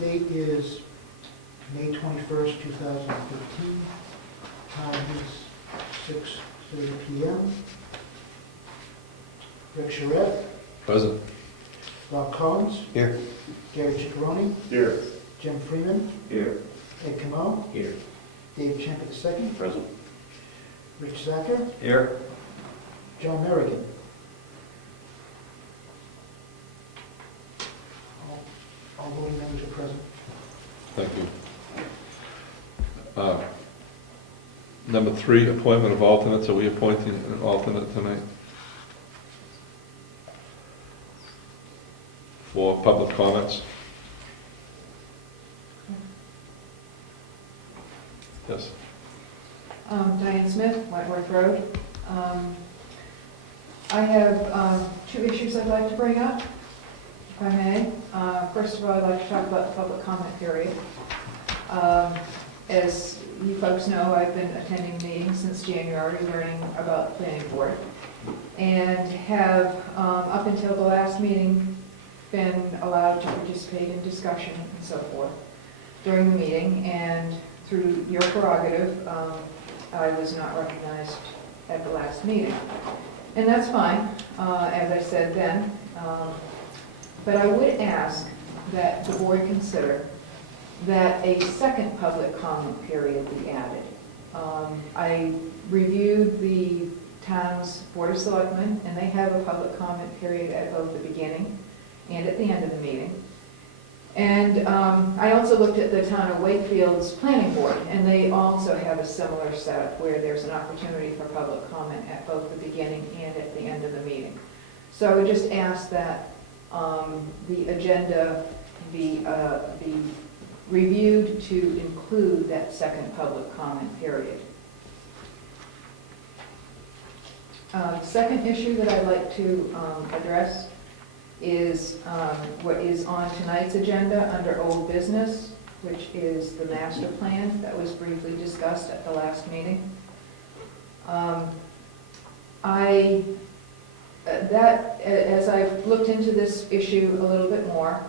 date is May 21st, 2015. Time is 6:30 p.m. Rick Charette, Present. Bob Collins, Here. Gary Ciccarone, Here. Jim Freeman, Here. Ed Comeau, Here. Dave Champion II, Present. Rich Zacher, Here. John Merrigan. All voting members are present. Thank you. Number 3, appointment of alternates. Are we appointing an alternate tonight? For public comments? Yes. Diane Smith, Wentworth Rd. I have 2 issues I'd like to bring up, if I may. First of all, I'd like to talk about the public comment period. As you folks know, I've been attending meetings since January, learning about the planning board, and have, up until the last meeting, been allowed to participate in discussion and so forth during the meeting, and through your prerogative, I was not recognized at the last meeting. And that's fine, as I said then, but I would ask that the board consider that a second public comment period be added. I reviewed the town's Board of Selectmen, and they have a public comment period at both the beginning and at the end of the meeting. And I also looked at the town of Wakefield's planning board, and they also have a similar setup where there's an opportunity for public comment at both the beginning and at the end of the meeting. So I would just ask that the agenda be reviewed to include that second public comment period. Second issue that I'd like to address is what is on tonight's agenda under old business, which is the master plan that was briefly discussed at the last meeting. As I've looked into this issue a little bit more,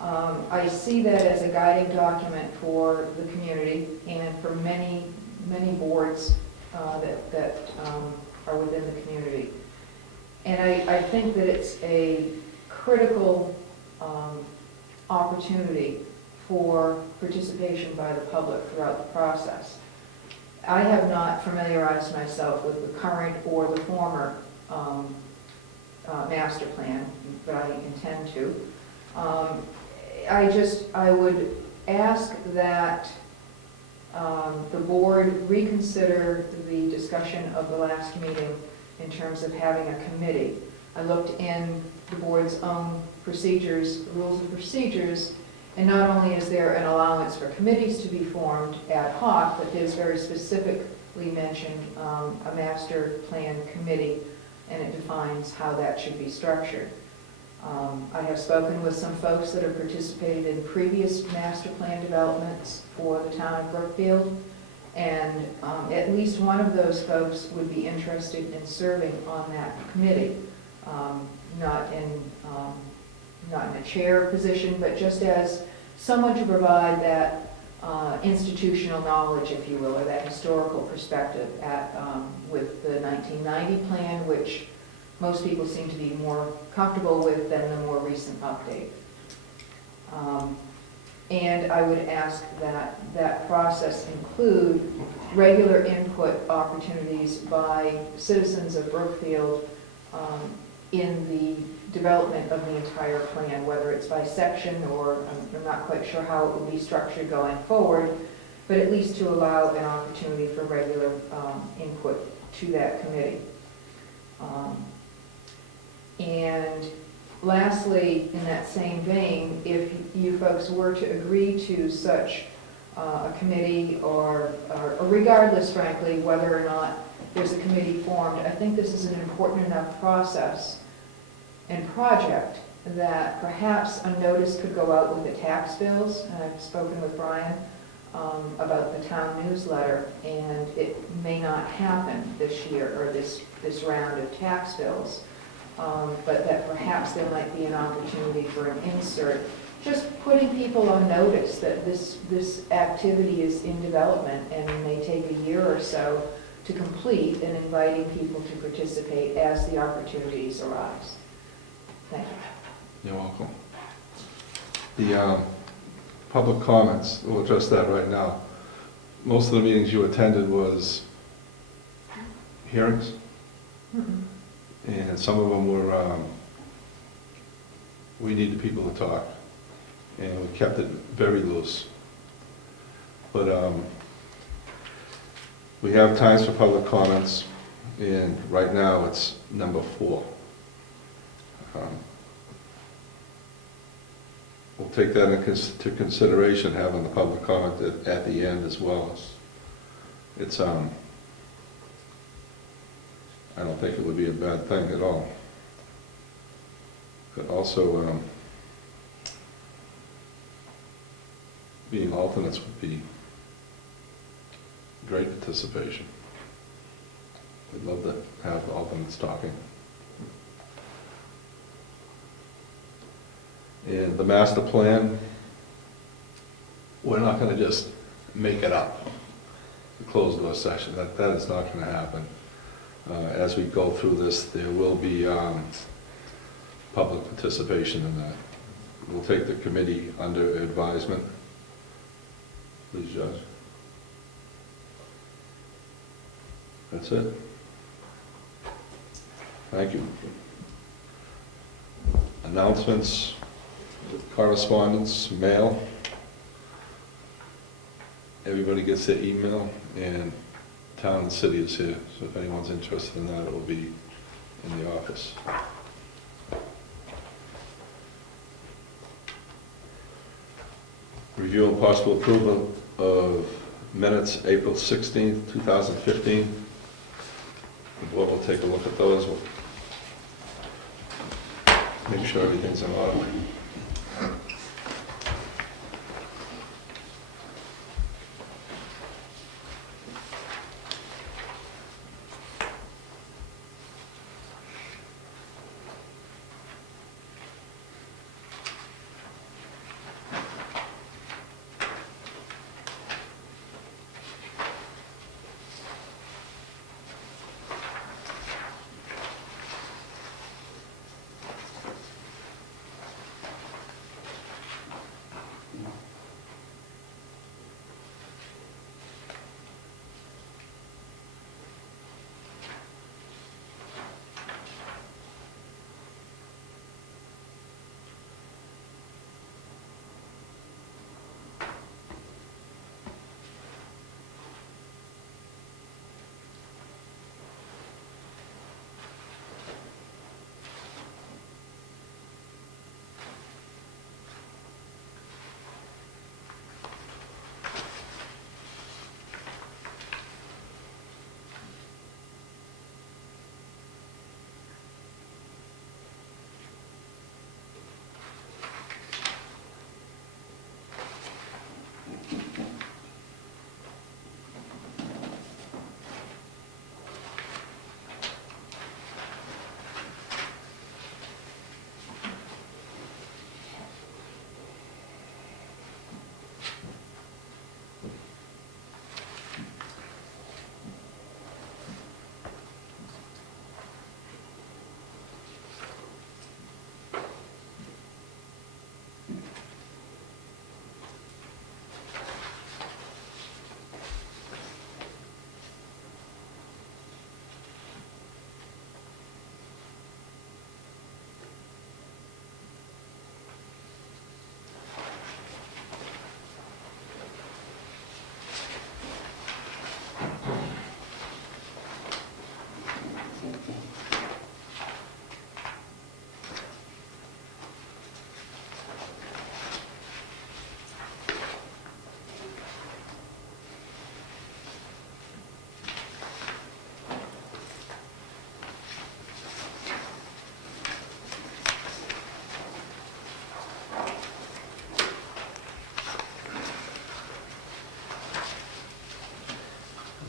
I see that as a guiding document for the community and for many boards that are within the community. And I think that it's a critical opportunity for participation by the public throughout the process. I have not familiarized myself with the current or the former master plan, but I intend to. I would ask that the board reconsider the discussion of the last meeting in terms of having a committee. I looked in the board's own procedures, rules of procedures, and not only is there an allowance for committees to be formed ad hoc, but there's very specifically mentioned a master plan committee, and it defines how that should be structured. I have spoken with some folks that have participated in previous master plan developments for the town of Brookfield, and at least one of those folks would be interested in serving on that committee, not in a chair position, but just as someone to provide that institutional knowledge, if you will, or that historical perspective with the 1990 plan, which most people seem to be more comfortable with than the more recent update. And I would ask that that process include regular input opportunities by citizens of Brookfield in the development of the entire plan, whether it's by section or I'm not quite sure how it will be structured going forward, but at least to allow an opportunity for regular input to that committee. And lastly, in that same vein, if you folks were to agree to such a committee or regardless, frankly, whether or not there's a committee formed, I think this is an important enough process and project that perhaps a notice could go out with the tax bills. And I've spoken with Brian about the town newsletter, and it may not happen this year or this round of tax bills. but that perhaps there might be an opportunity for an insert, just putting people on notice that this activity is in development and may take a year or so to complete, and inviting people to participate as the opportunities arise. Thank you. You're welcome. The public comments, we'll address that right now. Most of the meetings you attended was hearings, and some of them were, we needed people to talk, and we kept it very loose. But we have times for public comments, and right now it's number 4. We'll take that into consideration, having the public comment at the end as well. It's, I don't think it would be a bad thing at all. But also, being alternates would be great participation. We'd love to have alternates talking. And the master plan, we're not going to just make it up, the closed door session. That is not going to happen. As we go through this, there will be public participation in that. We'll take the committee under advisement. Please, Judge. That's it. Thank you. Announcements, correspondence, mail. Everybody gets their email, and town and city is here, so if anyone's interested in that, it will be in the office. Review and possible approval of minutes, April 16th, 2015. The board will take a look at those. We'll make sure everything's in order.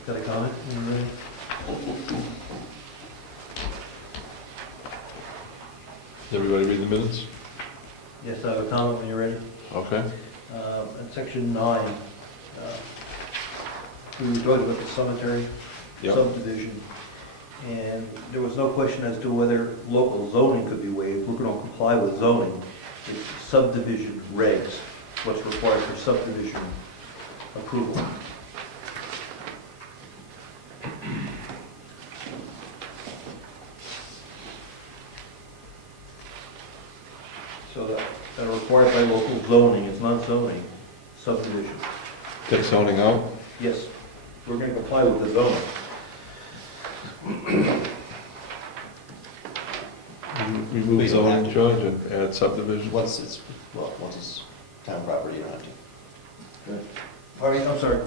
Got a comment? Everybody read the minutes? Yes, I have a comment when you're ready. Okay. In section 9, we were talking about the cemetery Yep. subdivision, and there was no question as to whether local zoning could be waived. We're going to comply with zoning. It's subdivision regs, what's required for subdivision approval. So that are required by local zoning, it's not zoning, subdivision. Take zoning out? Yes, we're going to comply with the zoning. Remove zoning, George, and add subdivision? Once it's town property, you don't have to. Pardon me, I'm sorry.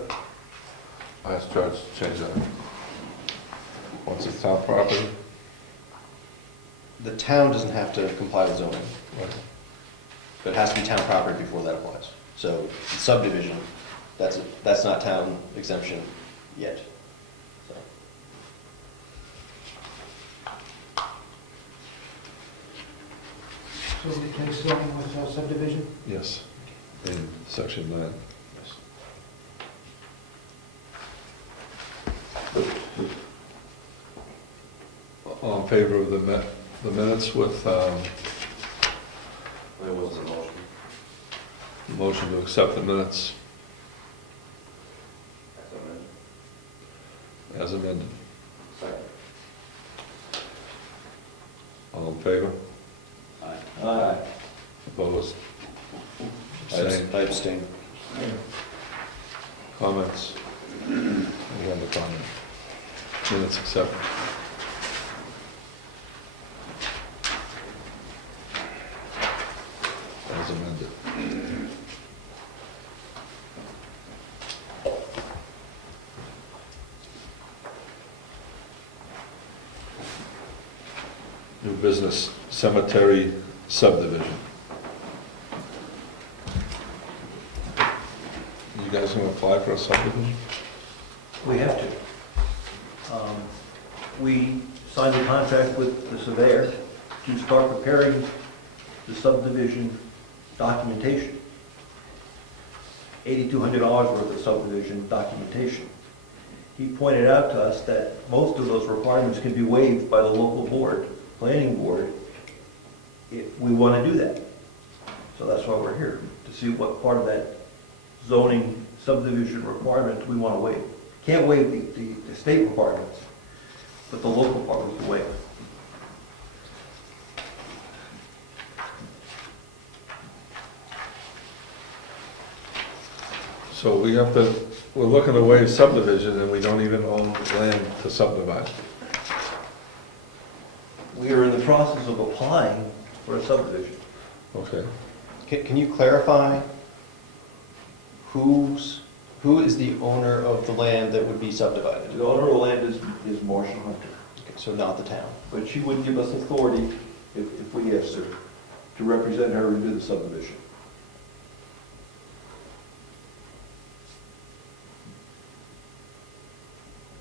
I asked George to change that. Once it's town property? The town doesn't have to comply with zoning, Right. but it has to be town property before that applies. So subdivision, that's not town exemption yet. So, So we take zoning with subdivision? Yes, in section 9. yes. All in favor of the minutes with There was a motion. motion to accept the minutes as amended? All in favor? Aye. Opposed? I Abstained? abstain. Comments? Any other comment? Minutes accepted. As amended. New business cemetery subdivision. You guys gonna apply for a subdivision? We have to. We signed a contract with the surveyor to start preparing the subdivision documentation. $8,200 worth of subdivision documentation. He pointed out to us that most of those requirements can be waived by the local board, planning board, if we want to do that. So that's why we're here, to see what part of that zoning subdivision requirement we want to waive. Can't waive the state requirements, but the local part we can waive. So we're looking to waive subdivision and we don't even own land to subdivide. We are in the process of applying for a subdivision. Okay. Can you clarify who is the owner of the land that would be subdivided? The owner of the land is Marcia Hunter, Okay, so not the town. but she wouldn't give us authority if we asked her to represent her and do the subdivision.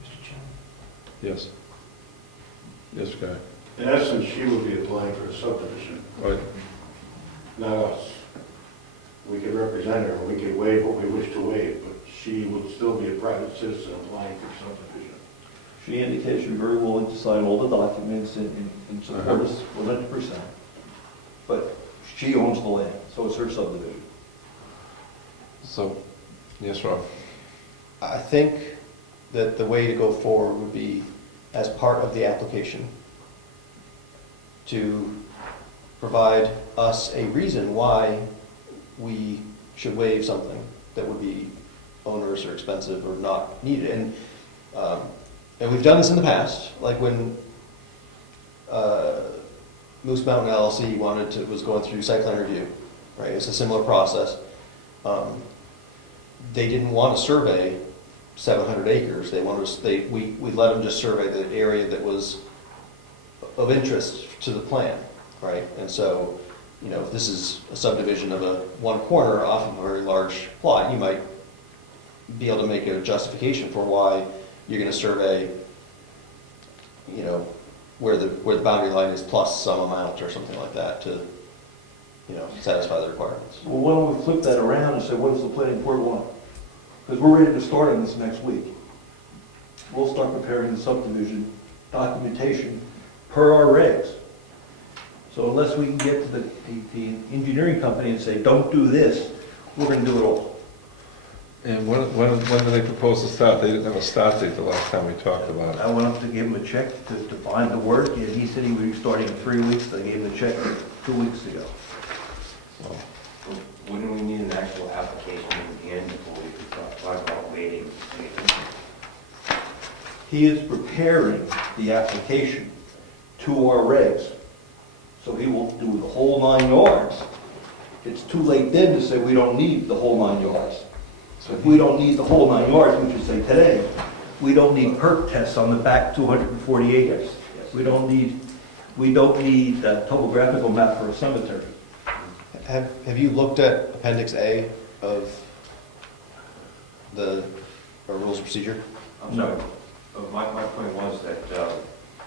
Mr. Chairman? Yes. Yes, Guy. In essence, she would be applying for a subdivision, Right. not us. We could represent her, and we could waive what we wish to waive, but she would still be a private citizen applying for subdivision. She indicated she'd be very willing to sign all the documents and support us 100%. But she owns the land, so it's her subdivision. So, yes, Rob? I think that the way to go forward would be as part of the application to provide us a reason why we should waive something that would be onerous or expensive or not needed. And we've done this in the past, like when Moose Mountain LLC was going through site plan review, right? It's a similar process. They didn't want to survey 700 acres. We let them just survey the area that was of interest to the plan, right? And so, if this is a subdivision of one corner off of a very large plot, you might be able to make a justification for why you're going to survey, where the boundary line is plus some amount or something like that to, satisfy the requirements. Well, why don't we flip that around and say, what does the planning board want? Because we're ready to start on this next week. We'll start preparing the subdivision documentation per our regs. So unless we can get to the engineering company and say, don't do this, we're gonna do it all. And when do they propose to start? They didn't have a start date the last time we talked about it. I went up to give him a check to find the work, and he said he would be starting in 3 weeks. I gave him the check 2 weeks ago. So, Wouldn't we need an actual application in the end before we could talk about waiting? He is preparing the application to our regs, so he will do the whole 9 yards. It's too late then to say we don't need the whole 9 yards. So if we don't need the whole 9 yards, which is say today, we don't need perk tests on the back 240 acres. We don't need a topographical map for a cemetery. Have you looked at Appendix A of the Rules of Procedure? I'm sorry, my point was that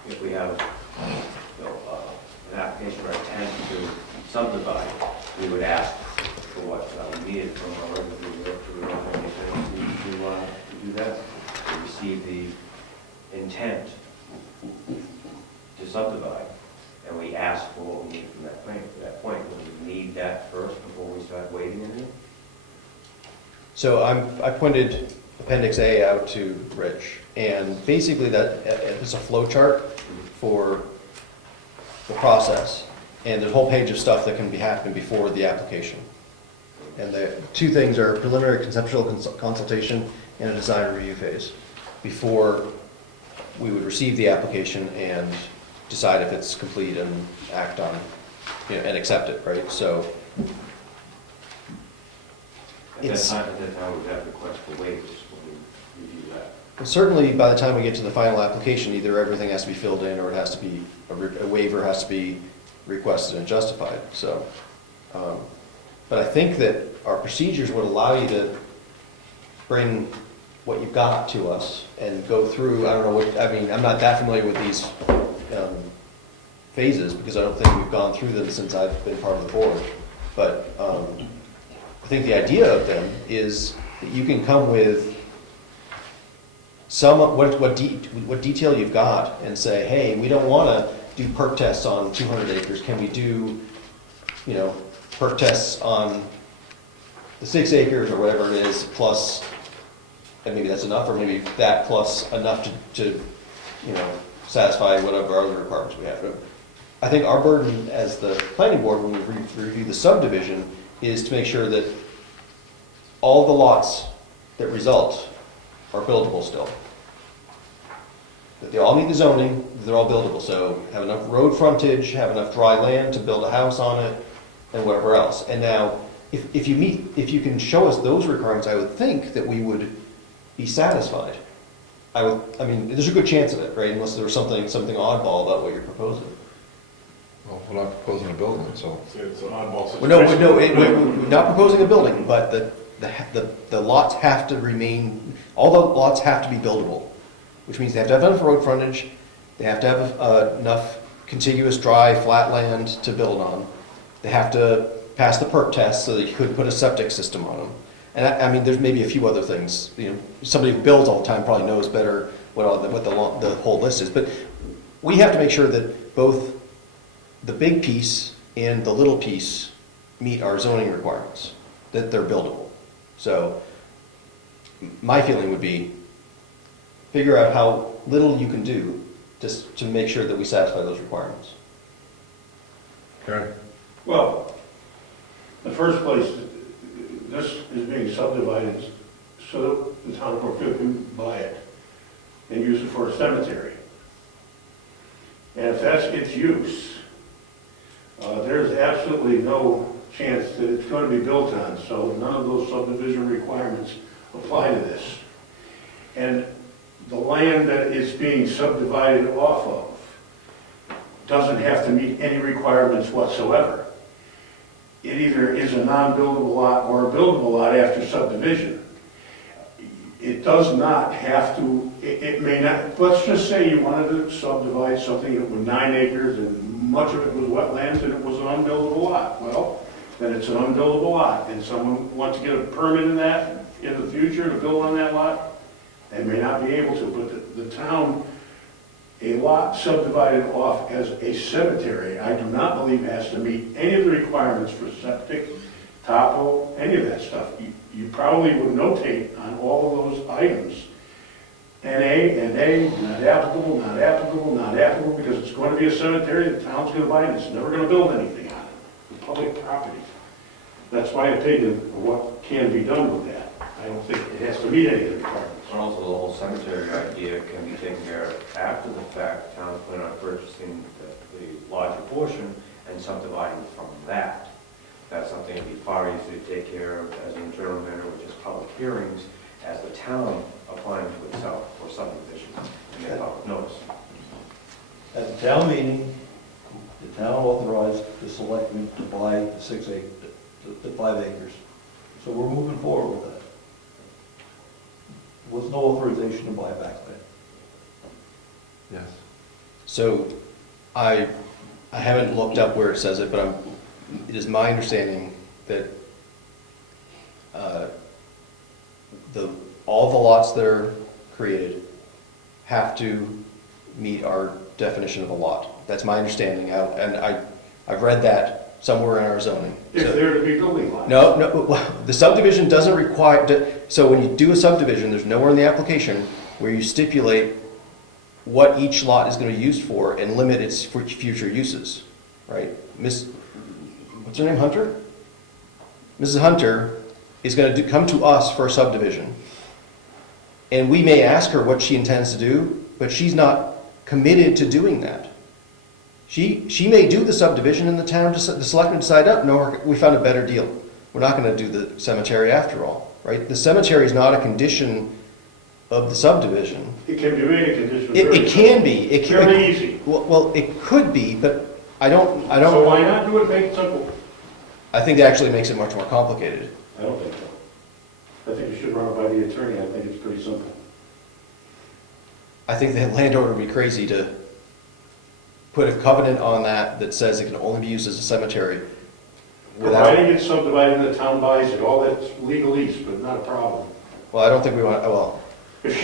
if we have an application or intent to subdivide, we would ask for what we needed from our regular to do that, to receive the intent to subdivide, and we ask for what we need from that point. Would we need that first before we start waiting anything? So I pointed Appendix A out to Rich, and basically that is a flow chart for the process, and there's a whole page of stuff that can be happening before the application. And the 2 things are preliminary conceptual consultation and a design review phase before we would receive the application and decide if it's complete and act on, and accept it, right? So At that time, we would have request for waivers when we review that. certainly by the time we get to the final application, either everything has to be filled in or it has to be, a waiver has to be requested and justified. So, but I think that our procedures would allow you to bring what you've got to us and go through, I don't know what, I mean, I'm not that familiar with these phases because I don't think we've gone through them since I've been part of the board. But I think the idea of them is that you can come with some, what detail you've got and say, hey, we don't want to do perk tests on 200 acres. Can we do, perk tests on the 6 acres or whatever it is, plus, and maybe that's enough, or maybe that plus enough to satisfy whatever other requirements we have. I think our burden as the planning board when we review the subdivision is to make sure that all the lots that result are buildable still. That they all meet the zoning, they're all buildable. So have enough road frontage, have enough dry land to build a house on it, and whatever else. And now, if you can show us those requirements, I would think that we would be satisfied. I mean, there's a good chance of it, right? Unless there was something oddball about what you're proposing. well, we're not proposing a building, so. It's an oddball situation. Well, no, we're not proposing a building, but the lots have to remain, all the lots have to be buildable, which means they have to have enough road frontage, they have to have enough contiguous dry flat land to build on, they have to pass the perk test so that you could put a septic system on them. And I mean, there's maybe a few other things, somebody who builds all the time probably knows better what the whole list is, but we have to make sure that both the big piece and the little piece meet our zoning requirements, that they're buildable. So my feeling would be figure out how little you can do just to make sure that we satisfy those requirements. Karen? Well, in the first place, this is being subdivided so that the town of Brookfield can buy it and use it for a cemetery. And if that's its use, there's absolutely no chance that it's going to be built on, so none of those subdivision requirements apply to this. And the land that it's being subdivided off of doesn't have to meet any requirements whatsoever. It either is a non-buildable lot or a buildable lot after subdivision. it does not have to, it may not, let's just say you wanted to subdivide something that was 9 acres and much of it was wetlands and it was an unbuildable lot. Well, then it's an unbuildable lot, and someone wants to get a permit in that in the future to build on that lot, they may not be able to, but the town, a lot subdivided off as a cemetery, I do not believe has to meet any of the requirements for septic, topo, any of that stuff. You probably would notate on all of those items, NA, not applicable, not applicable, not applicable, because it's going to be a cemetery, the town's going to buy it, it's never going to build anything on it, it's public property. That's my opinion of what can be done with that. I don't think it has to meet any of the requirements. And also, the whole cemetery idea can be taken care of after the fact. Town plan on purchasing the larger portion and subdividing from that. That's something that'd be far easier to take care of as an internal matter, which is public hearings, as the town applying to itself for subdivision and get public notice. At the town meeting, the town authorized the selectmen to buy the 5 acres. So we're moving forward with that. There was no authorization to buy back then. Yes. So I haven't looked up where it says it, but it is my understanding that all the lots that are created have to meet our definition of a lot. That's my understanding, and I've read that somewhere in our zoning. If they're to be building lots. No, the subdivision doesn't require, so when you do a subdivision, there's nowhere in the application where you stipulate what each lot is going to be used for and limit its future uses, right? What's her name, Hunter? Mrs. Hunter is going to come to us for a subdivision, and we may ask her what she intends to do, but she's not committed to doing that. She may do the subdivision and the selectmen decide, oh, no, we found a better deal. We're not going to do the cemetery after all, right? The cemetery is not a condition of the subdivision. It can be made a condition. It can be. It can Fairly easy. Well, it could be, but I don't. So why not do it, make it simple? I think that actually makes it much more complicated. I don't think so. I think you should run it by the attorney, I think it's pretty simple. I think the landowner would be crazy to put a covenant on that says it can only be used as a cemetery without. Providing it's subdivided and the town buys it, all that's legalese, but not a problem. Well, I don't think we want, well, If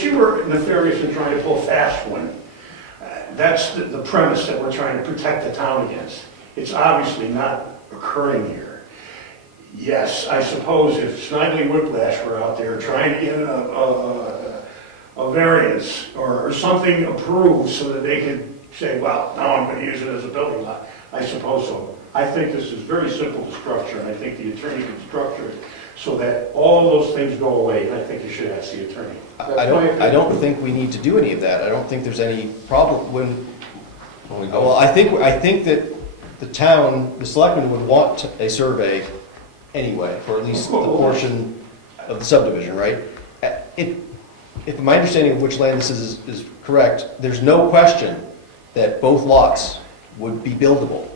she were nefarious and trying to pull a fast one, that's the premise that we're trying to protect the town against. It's obviously not occurring here. Yes, I suppose if Snidely Whiplash were out there trying to get a variance or something approved so that they could say, well, now I'm going to use it as a building lot, I suppose so. I think this is very simple to structure, and I think the attorney can structure it so that all those things go away, and I think you should ask the attorney. I don't think we need to do any of that. I don't think there's any problem when, well, I think that the town, the selectmen would want a survey anyway, for at least the portion of the subdivision, right? If my understanding of which land this is correct, there's no question that both lots would be buildable,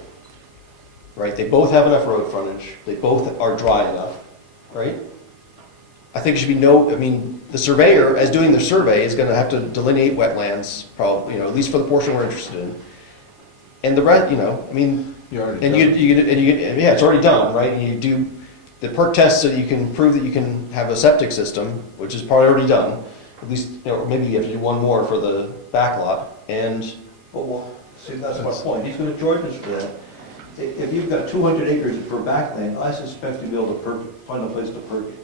right? They both have enough road frontage, they both are dry enough, right? I think it should be the surveyor, as doing the survey, is gonna have to delineate wetlands, probably, at least for the portion we're interested in. And the rest, You already and yeah, it's already done, right? And you do the perk test so you can prove that you can have a septic system, which is probably already done. At least, maybe you have to do one more for the back lot, and. Well, see, that's my point. He's going to charge us for that. If you've got 200 acres for backland, I suspect you'll be able to find a place to perk it.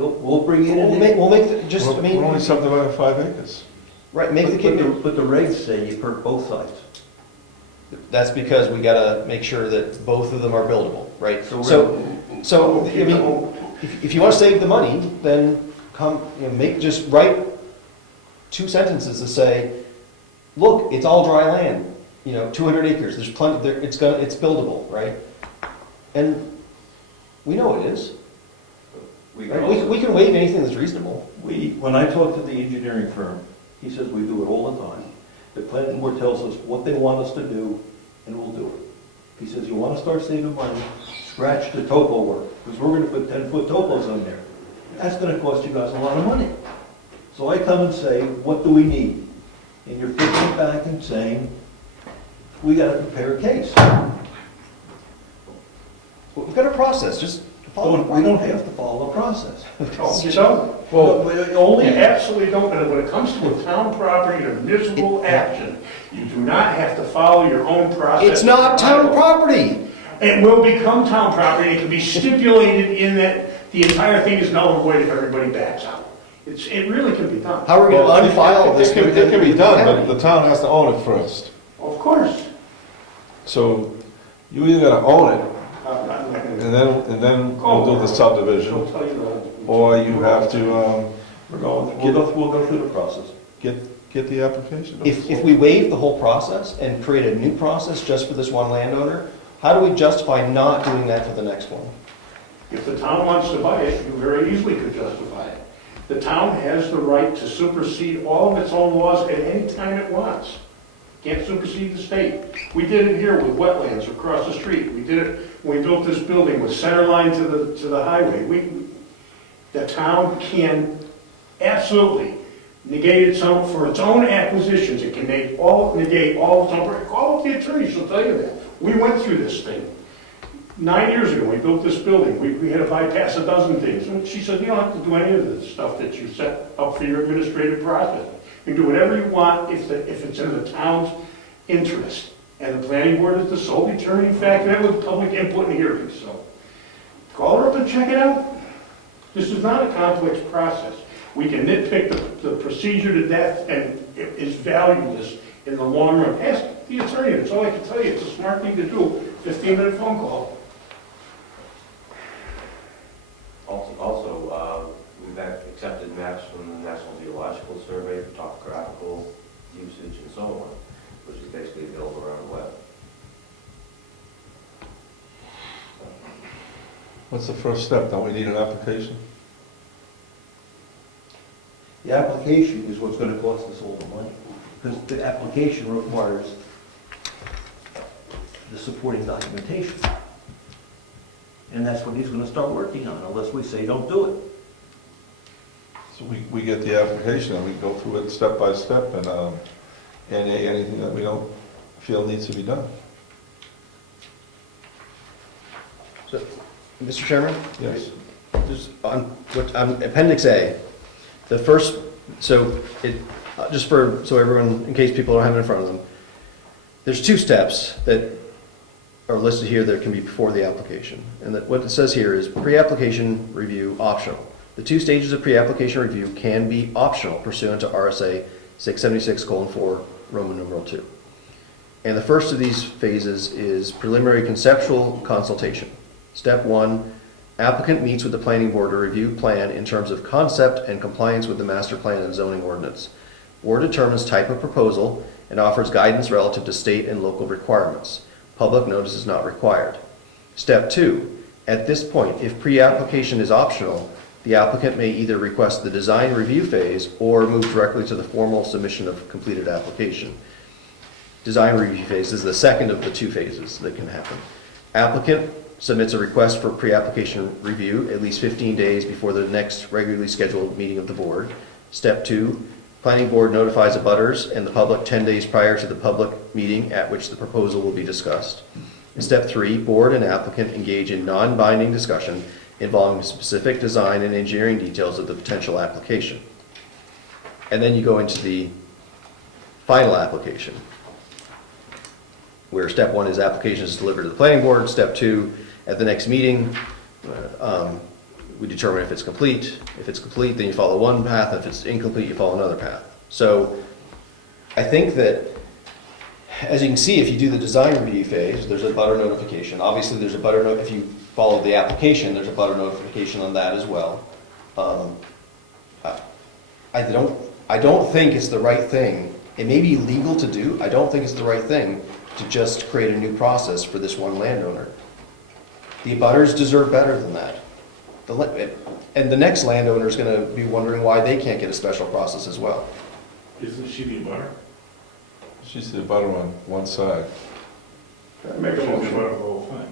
We'll bring in. We'll make We're only subdividing 5 acres. right, make the kid. But the regs say you perk both sides. That's because we gotta make sure that both of them are buildable, right? So If you wanna save the money, then just write 2 sentences to say, look, it's all dry land, 200 acres, there's plenty, it's buildable, right? And we know it is. We Right? can We also, can waive anything that's reasonable. when I talk to the engineering firm, he says we do it all the time. The planning board tells us what they want us to do, and we'll do it. He says, you want to start saving money, scratch the topo work, because we're going to put 10-foot topos on there. That's gonna cost you guys a lot of money. So I come and say, what do we need? And you're pushing back and saying, we gotta prepare a case. We've got a process, just follow. We don't have to follow the process. Oh, you don't? Well, You only, absolutely don't, but when it comes to a town property and a municipal action, you do not have to follow your own process. It's not town property. It will become town property, it can be stipulated in that the entire thing is null and void if everybody backs out. It really can be done. How are we gonna unfile this? It can be done, but the town has to own it first. Of course. So you either gotta own it, I'm not gonna- and then we'll do the subdivision, I'll tell you that. or you have to, we'll go through the process. get the application. If we waive the whole process and create a new process just for this one landowner, how do we justify not doing that for the next one? If the town wants to buy it, you very easily could justify it. The town has the right to supersede all of its own laws at any time it wants. Can't supersede the state. We did it here with wetlands across the street. We did it when we built this building with center line to the highway. The town can absolutely negate its own, for its own acquisitions. It can negate all of its own, all of the attorneys will tell you that. We went through this thing. 9 years ago, we built this building. We had to bypass a dozen things. And she said, you don't have to do any of the stuff that you set up for your administrative process. You can do whatever you want if it's in the town's interest. And the planning board is the sole determining factor with public input and hearings. So call her up and check it out. This is not a complex process. We can nitpick the procedure to death, and it is valueless in the long run. Ask the attorney. That's all I can tell you. It's a smart thing to do. 15-minute phone call. Also, we've accepted maps from the National Geological Survey for topographical usage and so on, which is basically available around the web. What's the first step? Don't we need an application? The application is what's gonna cost us all the money, because the application requires the supporting documentation. And that's what he's gonna start working on, unless we say don't do it. So we get the application and we go through it step by step and anything that we don't feel needs to be done. So, Mr. Chairman? Yes. Just on Appendix A, the first, so everyone, in case people don't have it in front of them, there's two steps that are listed here that can be before the application. And that what it says here is pre-application review optional. The two stages of pre-application review can be optional pursuant to RSA 676:4, Roman numeral 2. And the first of these phases is preliminary conceptual consultation. Step 1, applicant meets with the planning board to review plan in terms of concept and compliance with the master plan and zoning ordinance. Board determines type of proposal and offers guidance relative to state and local requirements. Public notice is not required. Step 2, at this point, if pre-application is optional, the applicant may either request the design review phase or move directly to the formal submission of completed application. Design review phase is the second of the two phases that can happen. Applicant submits a request for pre-application review at least 15 days before the next regularly scheduled meeting of the board. Step 2, planning board notifies abutters and the public 10 days prior to the public meeting at which the proposal will be discussed. In step 3, board and applicant engage in non-binding discussion involving specific design and engineering details of the potential application. And then you go into the final application, where step 1 is application is delivered to the planning board. Step 2, at the next meeting, we determine if it's complete. If it's complete, then you follow one path. If it's incomplete, you follow another path. So I think that, as you can see, if you do the design review phase, there's a butter notification. Obviously, there's a butter note. If you follow the application, there's a butter notification on that as well. I don't think it's the right thing. It may be legal to do. I don't think it's the right thing to just create a new process for this one landowner. The abutters deserve better than that. And the next landowner is going to be wondering why they can't get a special process as well. Isn't she the abutter? She's the butter on one side. Make a motion about the whole thing.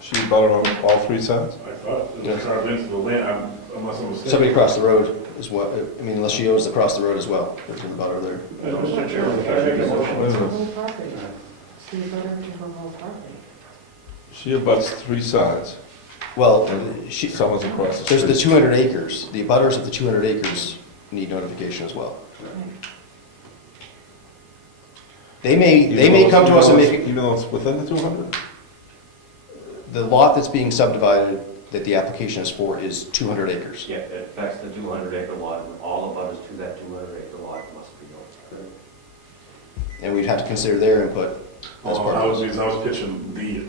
She's butter on all three sides? I thought carved into the land, unless I'm mistaken. Somebody across the road is what, I mean, unless she owns across the road as well, there's an abutter there. Mr. Chairman, can I make a motion? It's her whole property. It's the abutter to her whole property. She abuts three sides, Well, and she, someone's across the street. there's the 200 acres, the abutters of the 200 acres need notification as well. They may come to us and make, Even though it's within the 200? the lot that's being subdivided that the application is for is 200 acres. Yeah, it affects the 200 acre lot, and all abutters to that 200 acre lot must be notified. And we'd have to consider their input as part I of it. was pitching the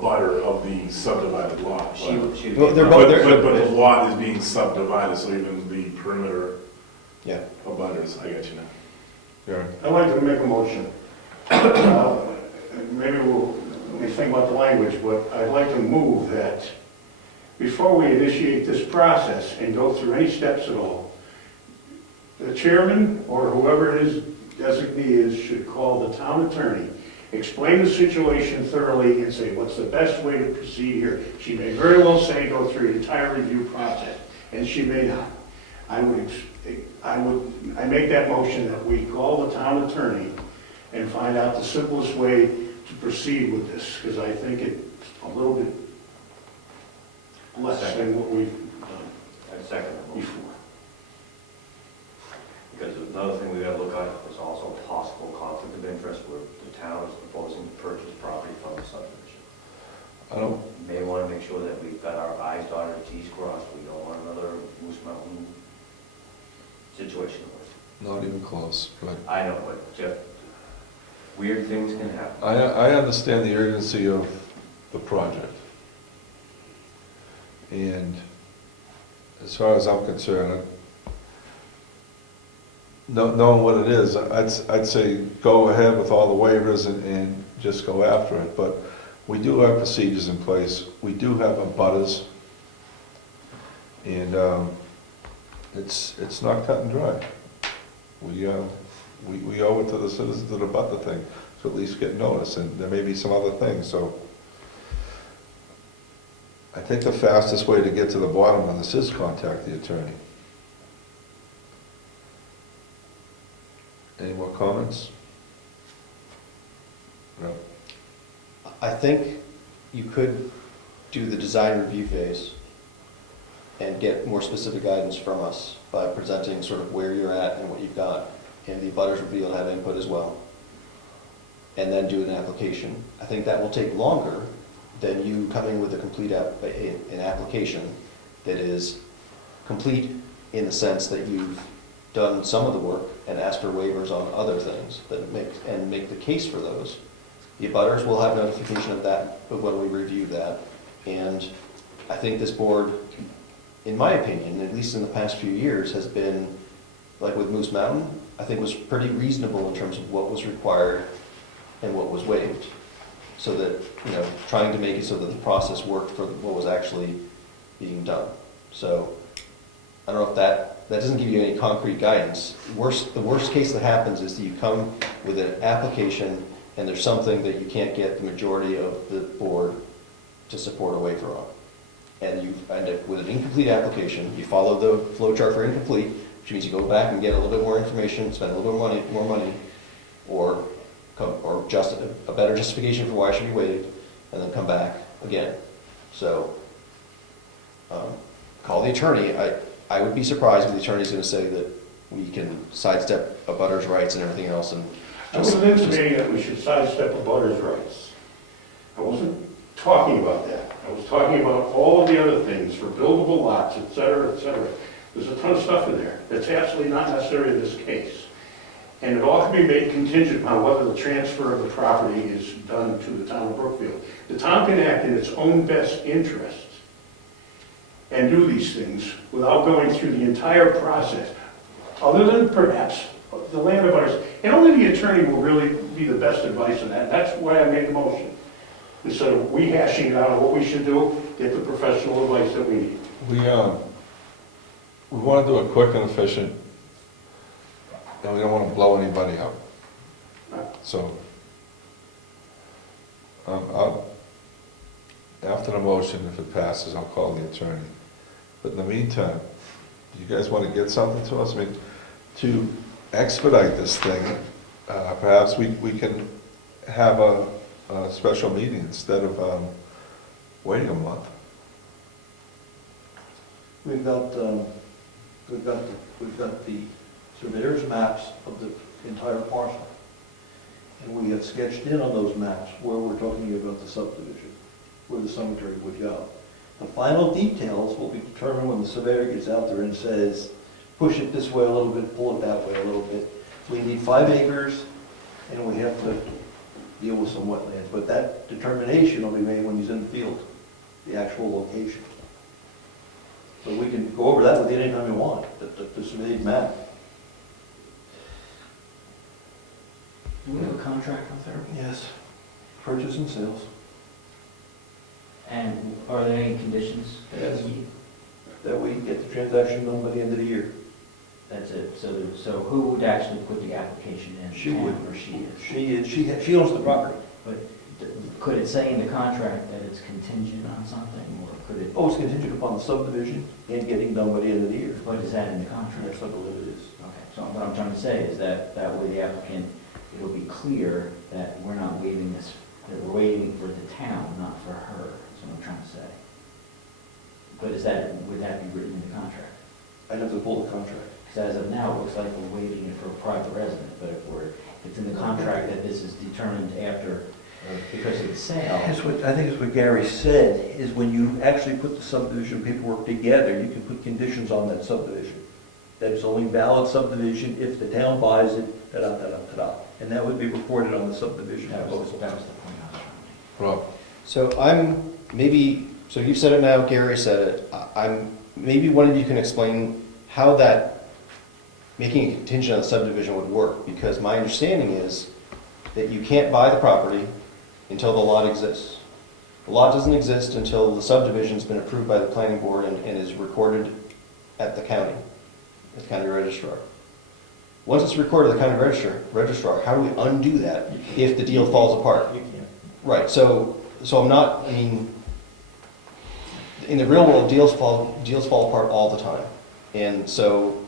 butter of the subdivided lot. She, But she. Well, they're both- but the lot is being subdivided, so even the perimeter Yeah. of butters, I got you now. Yeah. I'd like to make a motion. Maybe let me think about the language, but I'd like to move that before we initiate this process and go through any steps at all, the chairman or whoever his designee is should call the town attorney, explain the situation thoroughly and say, what's the best way to proceed here? She may very well say, go through the entire review process, and she may not. I make that motion that we call the town attorney and find out the simplest way to proceed with this, because I think it's a little bit less than what we've done I second the motion. before. Because another thing we gotta look at is also possible conflict of interest where the town is proposing to purchase property from the subdivision. I don't, We may wanna make sure that we've got our I's dotted, T's crossed, we don't want another Moose Mountain situation. not even close, but I know, but just, weird things can happen. I understand the urgency of the project. And as far as I'm concerned, knowing what it is, I'd say go ahead with all the waivers and just go after it. But we do have procedures in place. We do have abutters. And it's not cut and dry. We owe it to the citizens that abut the thing to at least get notice, and there may be some other things, so. I think the fastest way to get to the bottom of this is contact the attorney. Any more comments? No. I think you could do the design review phase and get more specific guidance from us by presenting sort of where you're at and what you've got, and the abutters would be able to have input as well. And then do an application. I think that will take longer than you coming with a complete an application that is complete in the sense that you've done some of the work and asked for waivers on other things that make the case for those. The abutters will have notification of that when we review that. And I think this board, in my opinion, at least in the past few years, has been, like with Moose Mountain, I think was pretty reasonable in terms of what was required and what was waived. So that, trying to make it so that the process worked for what was actually being done. So, I don't know if that doesn't give you any concrete guidance. The worst case that happens is that you come with an application and there's something that you can't get the majority of the board to support a waiver on. And you end up with an incomplete application, you follow the flow chart for incomplete, which means you go back and get a little bit more information, spend a little bit more money, or just a better justification for why it should be waived, and then come back again. So, call the attorney. I would be surprised if the attorney's going to say that we can sidestep a butter's rights and everything else and I wasn't intimating that we should sidestep a butter's rights. I wasn't talking about that. I was talking about all of the other things for buildable lots, et cetera, et cetera. There's a ton of stuff in there that's absolutely not necessary in this case. And it all can be made contingent upon whether the transfer of the property is done to the town of Brookfield. The town can act in its own best interest and do these things without going through the entire process, other than perhaps the land abutters. And only the attorney will really be the best advice on that. That's why I made the motion. Instead of rehashing it out of what we should do, get the professional advice that we need. We want to do it quick and efficient, and we don't want to blow anybody up. So, after the motion, if it passes, I'll call the attorney. But in the meantime, do you guys want to get something to us? I mean, to expedite this thing, perhaps we can have a special meeting instead of waiting a month. We've got the surveyor's maps of the entire parcel. And we have sketched in on those maps where we're talking about the subdivision, where the cemetery would go. The final details will be determined when the surveyor gets out there and says, push it this way a little bit, pull it that way a little bit. We need 5 acres, and we have to deal with some wetlands. But that determination will be made when he's in the field, the actual location. So we can go over that with you anytime you want, the surveyed map. Do we have a contract with her? Yes. Purchase and sales. And are there any conditions? Yes. That we get the transaction done by the end of the year. That's it. So who would actually put the application in? She would. Or she is? She owns the property. But could it say in the contract that it's contingent on something, or could it? Oh, it's contingent upon the subdivision and getting done by the end of the year. But is that in the contract? Yes, I believe it is. Okay, so what I'm trying to say is that way the applicant, it'll be clear that we're not waiving this, that we're waiting for the town, not for her, is what I'm trying to say. But would that be written in the contract? I'd have to pull the contract. Because as of now, it looks like we're waiving it for a private resident, but if it's in the contract that this is determined after, because of the sale. I think it's what Gary said, is when you actually put the subdivision paperwork together, you can put conditions on that subdivision. That it's only valid subdivision if the town buys it, da-da-da-da-da. And that would be recorded on the subdivision That was proposal. the point I was trying to make. Rob? So so you've said it now, Gary said it, maybe one of you can explain how that, making a contingent on the subdivision would work, because my understanding is that you can't buy the property until the lot exists. The lot doesn't exist until the subdivision's been approved by the planning board and is recorded at the county registrar. Once it's recorded at the county registrar, how do we undo that if the deal falls apart? You can't. Right, so I'm not, I mean, in the real world, deals fall apart all the time. And so,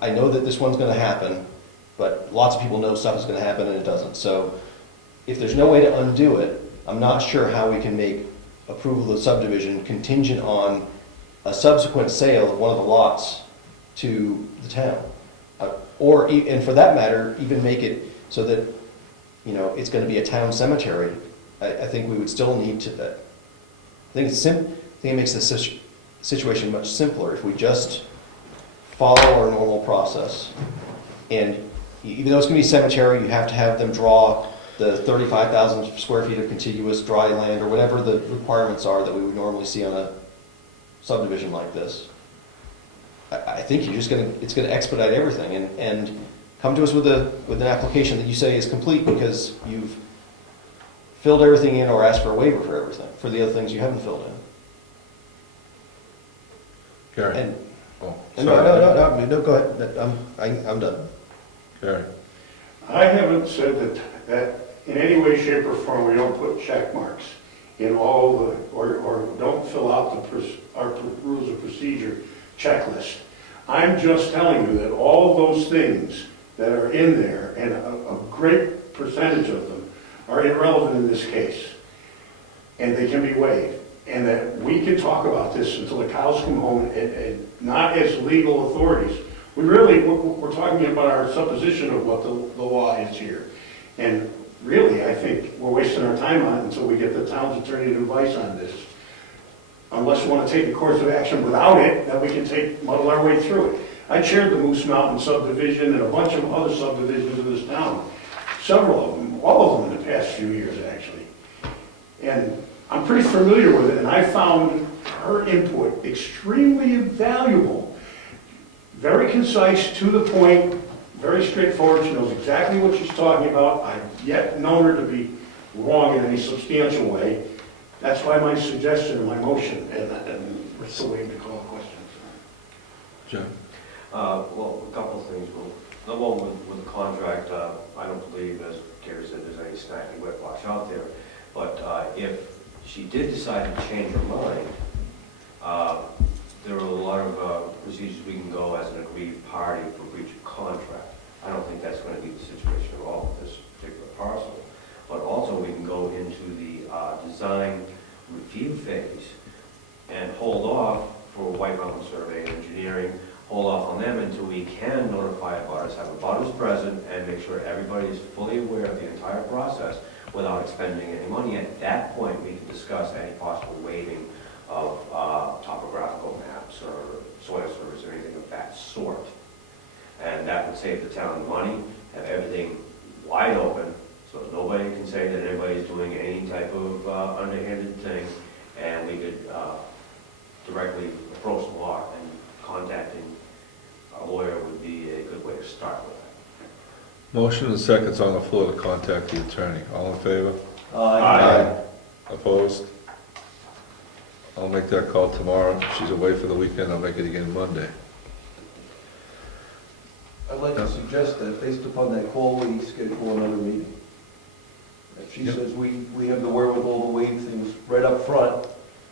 I know that this one's gonna happen, but lots of people know stuff is gonna happen and it doesn't. So if there's no way to undo it, I'm not sure how we can make approval of the subdivision contingent on a subsequent sale of one of the lots to the town. And for that matter, even make it so that, it's gonna be a town cemetery. I think we would still need to, I think it makes the situation much simpler if we just follow our normal process. And even though it's gonna be a cemetery, you have to have them draw the 35,000 square feet of contiguous dry land, or whatever the requirements are that we would normally see on a subdivision like this. I think it's gonna expedite everything, and come to us with an application that you say is complete because you've filled everything in or asked for a waiver for everything, for the other things you haven't filled in. Gary? And Oh, no, sorry. no, go ahead. I'm done. Gary? I haven't said that in any way, shape, or form, we don't put check marks in all the, or don't fill out our rules of procedure checklist. I'm just telling you that all those things that are in there, and a great percentage of them, are irrelevant in this case. And they can be waived. And that we can talk about this until the cows come home, and not as legal authorities. We're talking about our supposition of what the law is here. And really, I think we're wasting our time on it until we get the town's attorney's advice on this. Unless you want to take a course of action without it, then we can muddle our way through it. I chaired the Moose Mountain subdivision and a bunch of other subdivisions in this town. Several of them, all of them in the past few years, actually. And I'm pretty familiar with it, and I found her input extremely valuable. Very concise, to the point, very straightforward. She knows exactly what she's talking about. I've yet known her to be wrong in any substantial way. That's why my suggestion and my motion, and it's the way to call questions. Jim? Well, a couple of things. Well, number one, with the contract, I don't believe, as Gary said, there's any snacky whiplash out there. But if she did decide to change her mind, there are a lot of procedures we can go as an aggrieved party for breach of contract. I don't think that's going to be the situation at all with this particular parcel. But also we can go into the design review phase and hold off for White Mountain Survey and Engineering, hold off on them until we can notify abutters, have abutters present, and make sure everybody is fully aware of the entire process without expending any money. At that point, we can discuss any possible waiving of topographical maps or soil surveys or anything of that sort. And that would save the town money, have everything wide open, so nobody can say that anybody's doing any type of underhanded thing, and we could directly approach the law, and contacting a lawyer would be a good way to start with that. Motion and seconds on the floor to contact the attorney. All in favor? Aye. Opposed? I'll make that call tomorrow. If she's away for the weekend, I'll make it again Monday. I'd like to suggest that based upon that call, we schedule another meeting. If she says we have the wherewithal to waive things right up front,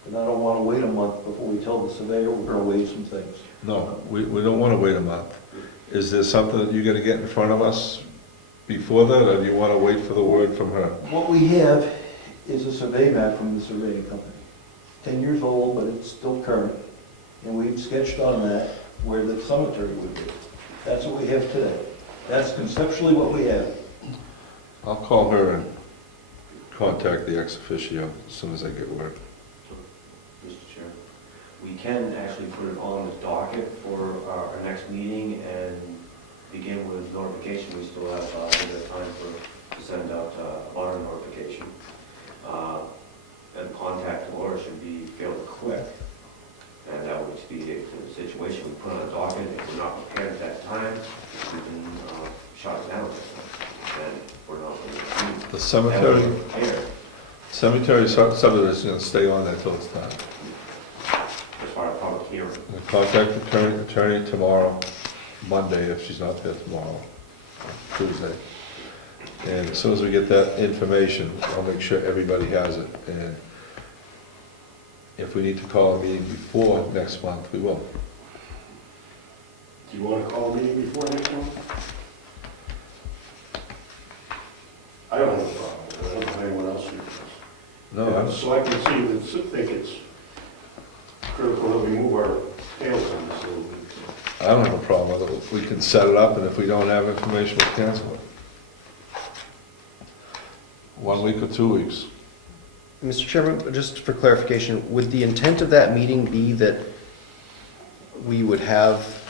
then I don't want to wait a month before we tell the surveyor we're going to waive some things. No, we don't want to wait a month. Is there something that you're going to get in front of us before that, or do you want to wait for the word from her? What we have is a survey map from the surveying company. 10 years old, but it's still current. And we've sketched on that where the cemetery would be. That's what we have today. That's conceptually what we have. I'll call her and contact the ex officio as soon as I get word. Mr. Chair, we can actually put it on the docket for our next meeting and begin with notification. We still have a bit of time to send out abutter notification. And contact the lawyer should be fairly quick. And that would expedite the situation. We put on a docket. If we're not prepared at that time, we can shut it down. And we're not going to The cemetery subdivision is going to stay on that till it's time. as far as public hearing. We'll contact the attorney tomorrow, Monday, if she's not there tomorrow, Tuesday. And as soon as we get that information, I'll make sure everybody has it. And if we need to call a meeting before next month, we will. Do you want to call a meeting before next month? I don't have a problem with it. I don't know if anyone else does. No, So I can see that, think it's critical that we move our tails on this a little bit. I don't have a problem with it. We can set it up, and if we don't have information, we'll cancel it. 1 week or 2 weeks. Mr. Chairman, just for clarification, would the intent of that meeting be that we would have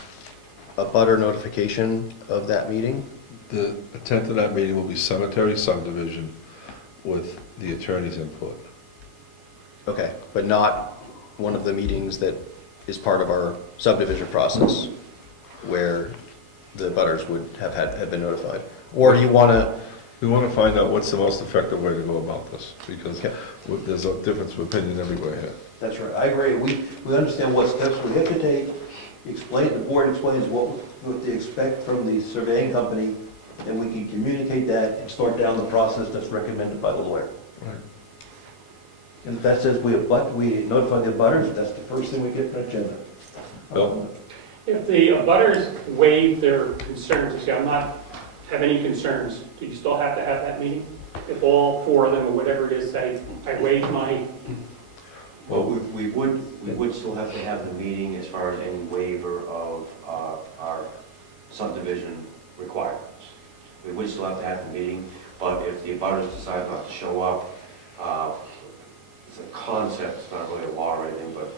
a butter notification of that meeting? The intent of that meeting will be cemetery subdivision with the attorney's input. Okay, but not one of the meetings that is part of our subdivision process where the butters would have been notified? Or do you want to? We want to find out what's the most effective way to go about this, because Okay. there's a difference of opinion everywhere here. That's right, I agree. We understand what steps we have to take. The board explains what they expect from the surveying company, and we can communicate that and start down the process that's recommended by the lawyer. Right. And if that says we notify the abutters, that's the first thing we get on the agenda. Bill? If the abutters waive their concerns, and say, I'm not have any concerns, do you still have to have that meeting? If all four of them, or whatever it is, say, I waive my, Well, we would still have to have the meeting as far as any waiver of our subdivision requirements. We would still have to have the meeting, but if the abutters decide not to show up, it's a concept, it's not really a law or anything, but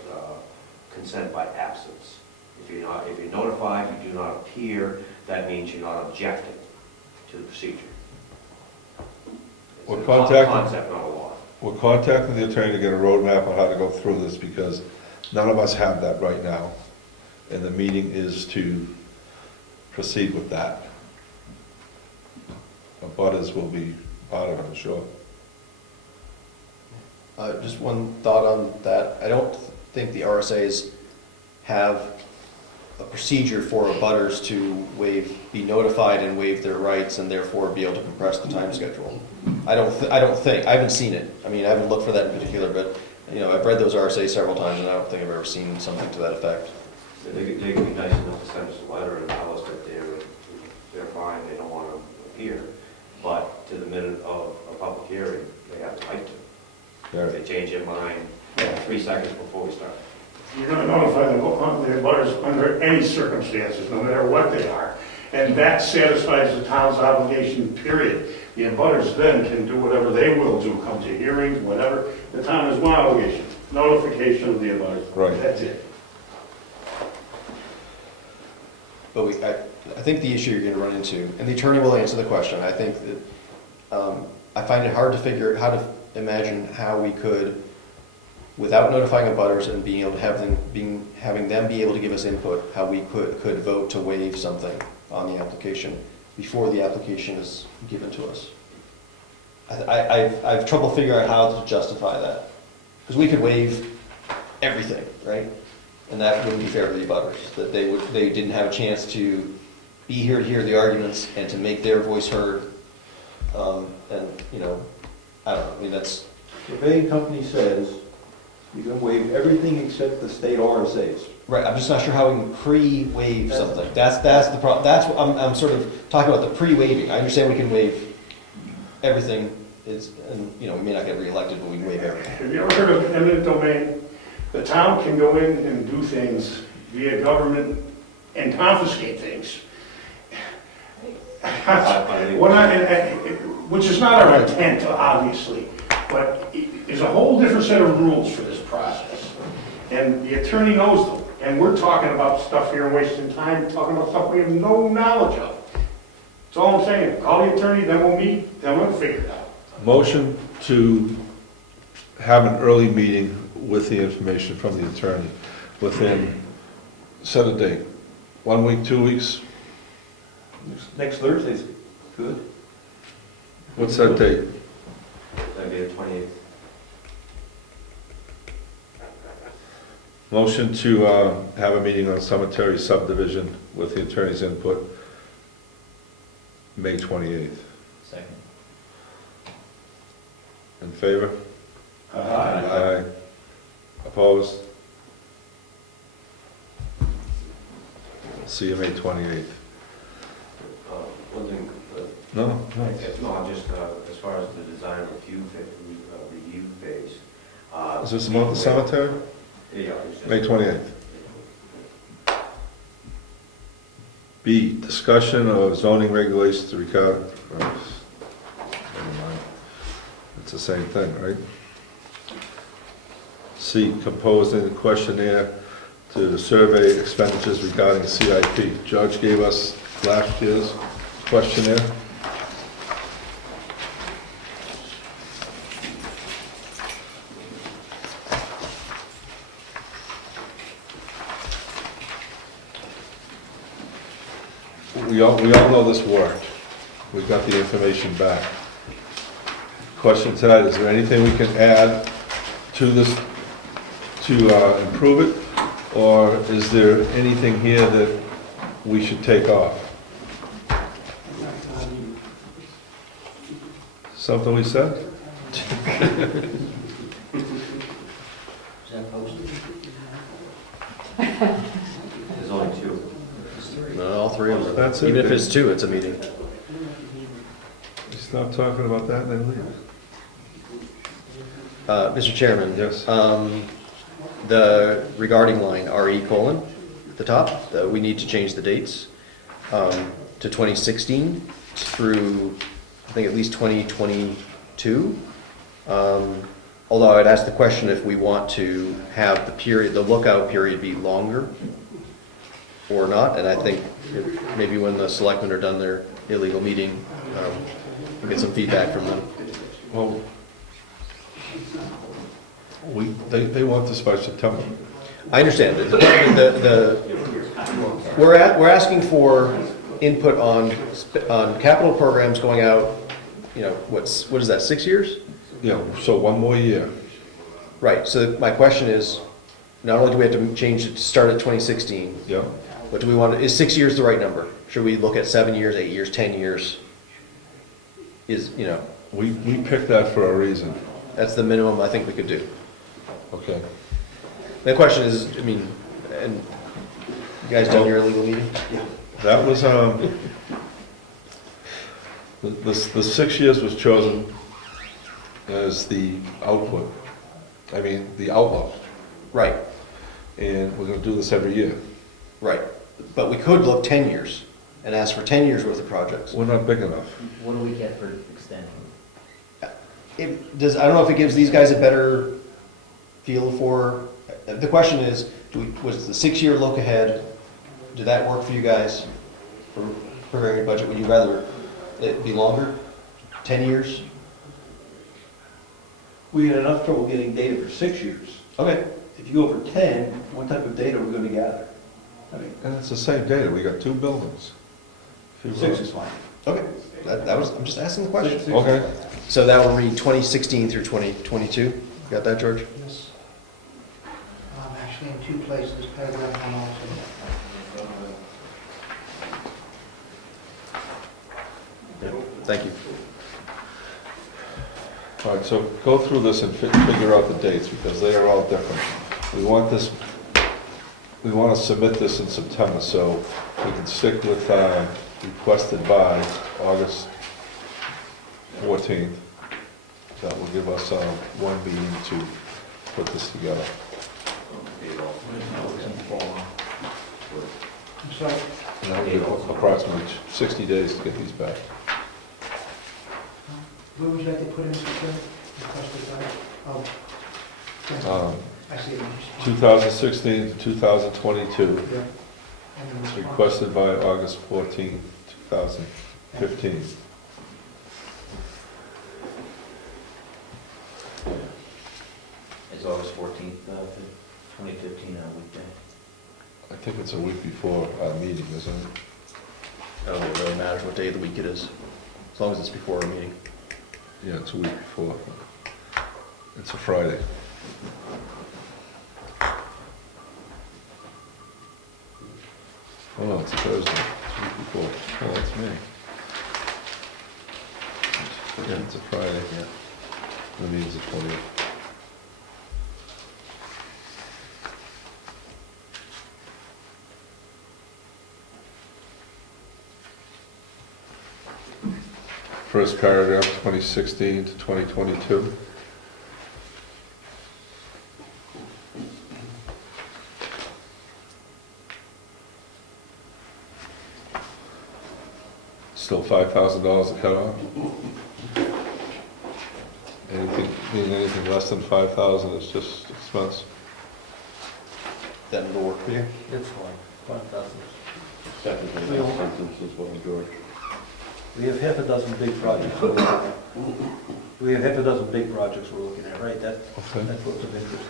consent by absence. If you're notified, you do not appear, that means you're not objecting to the procedure. It's We're a contacting- concept, not a law. We're contacting the attorney to get a roadmap on how to go through this, because none of us have that right now. And the meeting is to proceed with that. Abutters will be part of it, I'm sure. Just one thought on that. I don't think the RSAs have a procedure for abutters to be notified and waive their rights and therefore be able to compress the time schedule. I don't think, I haven't seen it. I mean, I haven't looked for that in particular, but, you know, I've read those RSA's several times, and I don't think I've ever seen something to that effect. They can be nice enough to send us a letter and tell us that they're fine, they don't want to appear, but to the minute of a public hearing, they have the right to. If they change their mind 3 seconds before we start. You're going to notify the butters under any circumstances, no matter what they are. And that satisfies the town's obligation, period. The abutters then can do whatever they will do, come to hearings, whatever. The town has one obligation, notification of the abutters. Right. That's it. But I think the issue you're going to run into, and the attorney will answer the question, I think that, I find it hard to figure, how to imagine how we could, without notifying abutters and being able to have them, having them be able to give us input, how we could vote to waive something on the application before the application is given to us. I have trouble figuring out how to justify that. Because we could waive everything, right? And that wouldn't be fair to the abutters, that they didn't have a chance to be here to hear the arguments and to make their voice heard. And, you know, I don't know, I mean, that's, Surveying company says you can waive everything except the state RSA's. right, I'm just not sure how we can pre-waive something. That's the problem, that's what I'm sort of talking about, the pre-waiving. I understand we can waive everything, and, you know, we may not get reelected, but we can waive everything. Have you ever heard of eminent domain? The town can go in and do things via government and confiscate things. Which is not our intent, obviously, but there's a whole different set of rules for this process. And the attorney knows them. And we're talking about stuff here and wasting time, talking about stuff we have no knowledge of. That's all I'm saying. Call the attorney, then we'll meet, then we'll figure it out. Motion to have an early meeting with the information from the attorney within, set a date, 1 week, 2 weeks? Next Thursday's good. What's that date? That'd be the 28th. Motion to have a meeting on cemetery subdivision with the attorney's input, May 28th. Second. In favor? Aye. Opposed? See you May 28th. One thing, No, no. no, I'm just, as far as the design review phase. Is this about the cemetery? Yeah. it's just- May 28th. B, discussion of zoning regulations regarding, never mind. It's the same thing, right? C, composing a questionnaire to survey expenditures regarding CIP. Judge gave us last year's questionnaire. We all know this worked. We got the information back. Question tonight, is there anything we can add to this to improve it? Or is there anything here that we should take off? Something we said? Is that posted? There's only 2. No, all three of them. That's it. Even if it's 2, it's a meeting. Stop talking about that and then leave. Mr. Chairman. Yes. The regarding line, RE colon, at the top, we need to change the dates to 2016 through, I think, at least 2022. Although I'd ask the question if we want to have the period, the lookout period be longer or not, and I think maybe when the selectmen are done their illegal meeting, we'll get some feedback from them. Well, they want this by September. I understand. We're asking for input on capital programs going out, you know, what is that, 6 years? Yeah, so 1 more year. Right, so my question is, not only do we have to change it to start at 2016, Yeah. but do we want, is 6 years the right number? Should we look at 7 years, 8 years, 10 years? Is, you know, We picked that for a reason, That's the minimum I think we could do. okay? The question is, I mean, and you guys done your illegal meeting? That was, the 6 years was chosen as the output, I mean, the outlook, Right, and we're gonna do this every year. right. But we could look 10 years and ask for 10 years worth of projects. We're not big enough. What do we get for extending? I don't know if it gives these guys a better feel for, the question is, was the 6-year look ahead, did that work for you guys for preparing a budget? Would you rather it be longer, 10 years? We had enough trouble getting data for 6 years. Okay, If you go for 10, what type of data are we gonna gather? I mean, And it's the same data, we got 2 buildings. 6 is fine. okay, I'm just asking the question. Six is Okay. fine. So that will read 2016 through 2022, got that, George? Yes. Actually in 2 places, paragraph 1 also. Thank you. All right, so go through this and figure out the dates, because they are all different. We want this, we want to submit this in September, so we can stick with requested by August 14th. That will give us one meeting to put this together. I'm sorry, And that will give approximately 60 days to get these back. where would you like to put in, Mr. Chairman? Requested by, oh. I see it. 2016 to 2022, Yeah. And then it's response. requested by August 14th, 2015. Is August 14th, 2015, a weekday? I think it's a week before our meeting, isn't it? I don't think it really matters what day of the week it is, as long as it's before our meeting. Yeah, it's a week before. It's a Friday. Oh, no, it's a Thursday. It's a week before. Oh, that's me. Yeah, it's a Friday. Yeah. That means the 20th. First paragraph, 2016 to 2022. Still $5,000 to cut off? Anything less than 5,000 is just expense? That will work for you? It's fine, 5,000. Second, We don't- sentence is what George. We have half a dozen big projects we're looking at. We have half a dozen big projects we're looking at, right? That's Okay. what's of interest.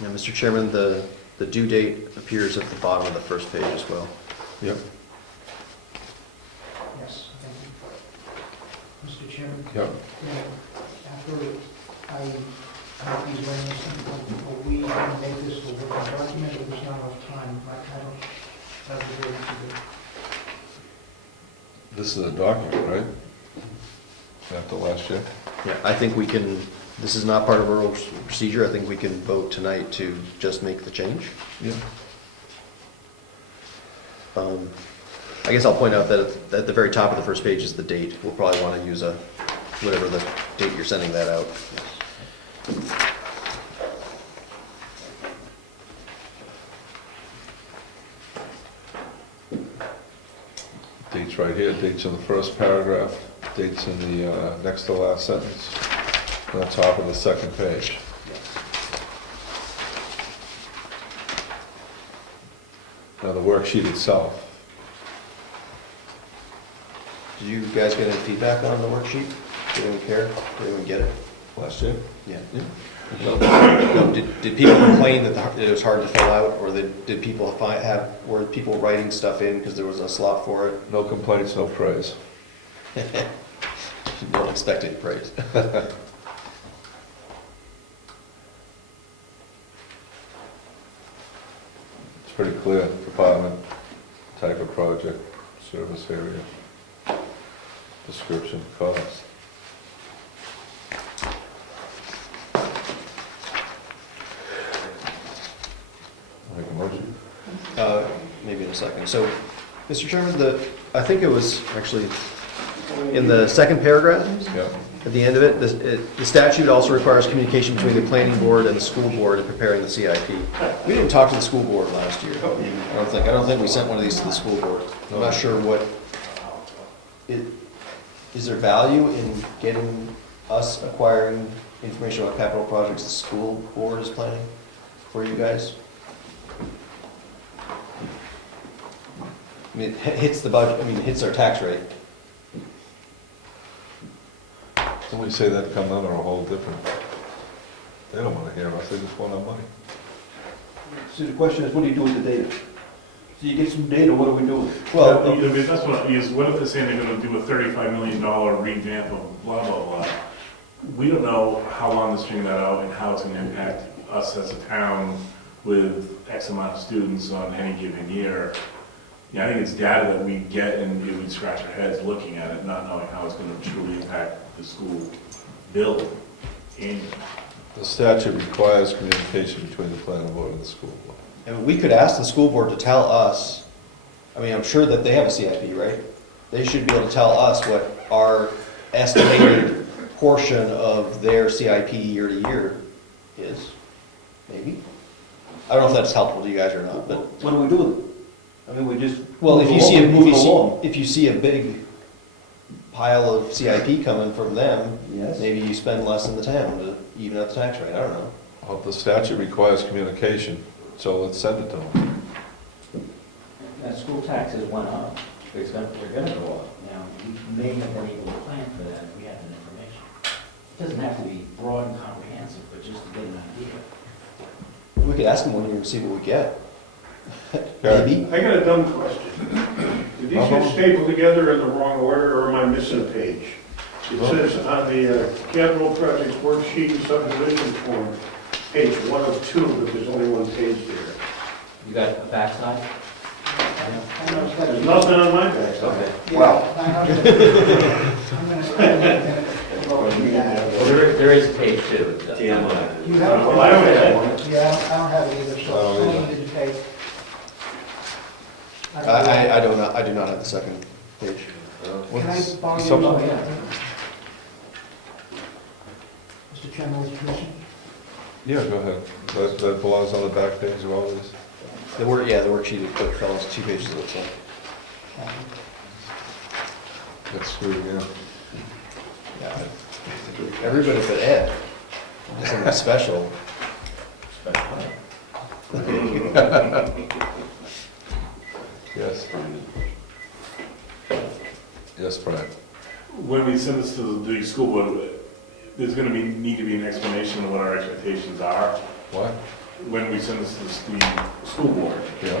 Now, Mr. Chairman, the due date appears at the bottom of the first page as well. Yep, Yes, thank you. Mr. Chairman? yep. After I have these languages, we can make this a working document, if there's not enough time, I don't, that's what we're to do. This is a document, right? After last year? Yeah, I think we can, this is not part of our rules of procedure, I think we can vote tonight to just make the change. Yeah. I guess I'll point out that at the very top of the first page is the date. We'll probably want to use whatever the date you're sending that out. Dates right here, dates in the first paragraph, dates in the next to last sentence, on the top of the second page. Now, the worksheet itself, Did you guys get any feedback on the worksheet? Did anyone care? Did anyone get it? last year? Yeah. No, did people complain that it was hard to fill out, or did people were people writing stuff in because there was a slot for it? No complaints, no praise. Don't expect any praise. pretty clear, department, type of project, service area, description, cost. Make a motion. Maybe in a second. So, Mr. Chairman, I think it was actually in the second paragraph, Yeah. at the end of it, the statute also requires communication between the planning board and the school board in preparing the CIP. We didn't talk to the school board last year. I don't think we sent one of these to the school board. I'm not sure is there value in getting us acquiring information about capital projects the school board is planning for you guys? I mean, it hits the budget, it hits our tax rate. Somebody say that come under a whole different, they don't wanna hear us, they just want our money. So the question is, what do you do with the data? So you get some data, what are we doing? Well, That's what, is what if they're saying they're gonna do a $35 million revamp of blah, blah, blah? We don't know how long to string that out and how it's gonna impact us as a town with X amount of students on any given year. Yeah, I think it's data that we get and we scratch our heads looking at it, not knowing how it's gonna truly impact the school bill annually. The statute requires communication between the planning board and the school board. and we could ask the school board to tell us, I'm sure that they have a CIP, right? They should be able to tell us what our estimated portion of their CIP year to year is, maybe. I don't know if that's helpful to you guys or not, but, What do we do with it? We just. well, if move it along. you see a big pile of CIP coming from them, Yes. maybe you spend less in the town to even out the tax rate, I don't know. Well, the statute requires communication, so let's send it to them. That school taxes went up, they're gonna go up. Now, we may have been able to plan for that if we had that information. It doesn't have to be broad and comprehensive, but just to get an idea. We could ask them one year and see what we get. Okay. Maybe. I got a dumb question. Did these get stapled together in the wrong order, or am I missing a page? It says on the capital projects worksheet and subdivision form, page 1 of 2, but there's only one page there. You got a backside? I noticed that. There's nothing on my backside. Okay. Yeah, I noticed that. I'm gonna spend a minute to go through that. Well, there is a page 2. You have Well, I don't have one. Yeah, I don't have it either, I so don't someone either. needed to take. I do not have the second page. Can I What's- borrow yours? some- Oh, yeah. Mr. Chairman, with permission? Yeah, go ahead. That belongs on the back page of all these. The worksheet is quick, fellas, 2 pages of it, so. That's screwed again. Yeah, everybody but Ed. Something special. Yes. Yes, Brad. When we send this to the school board, there's gonna need to be an explanation of what our expectations are. What? When we send this to the school board, Yeah.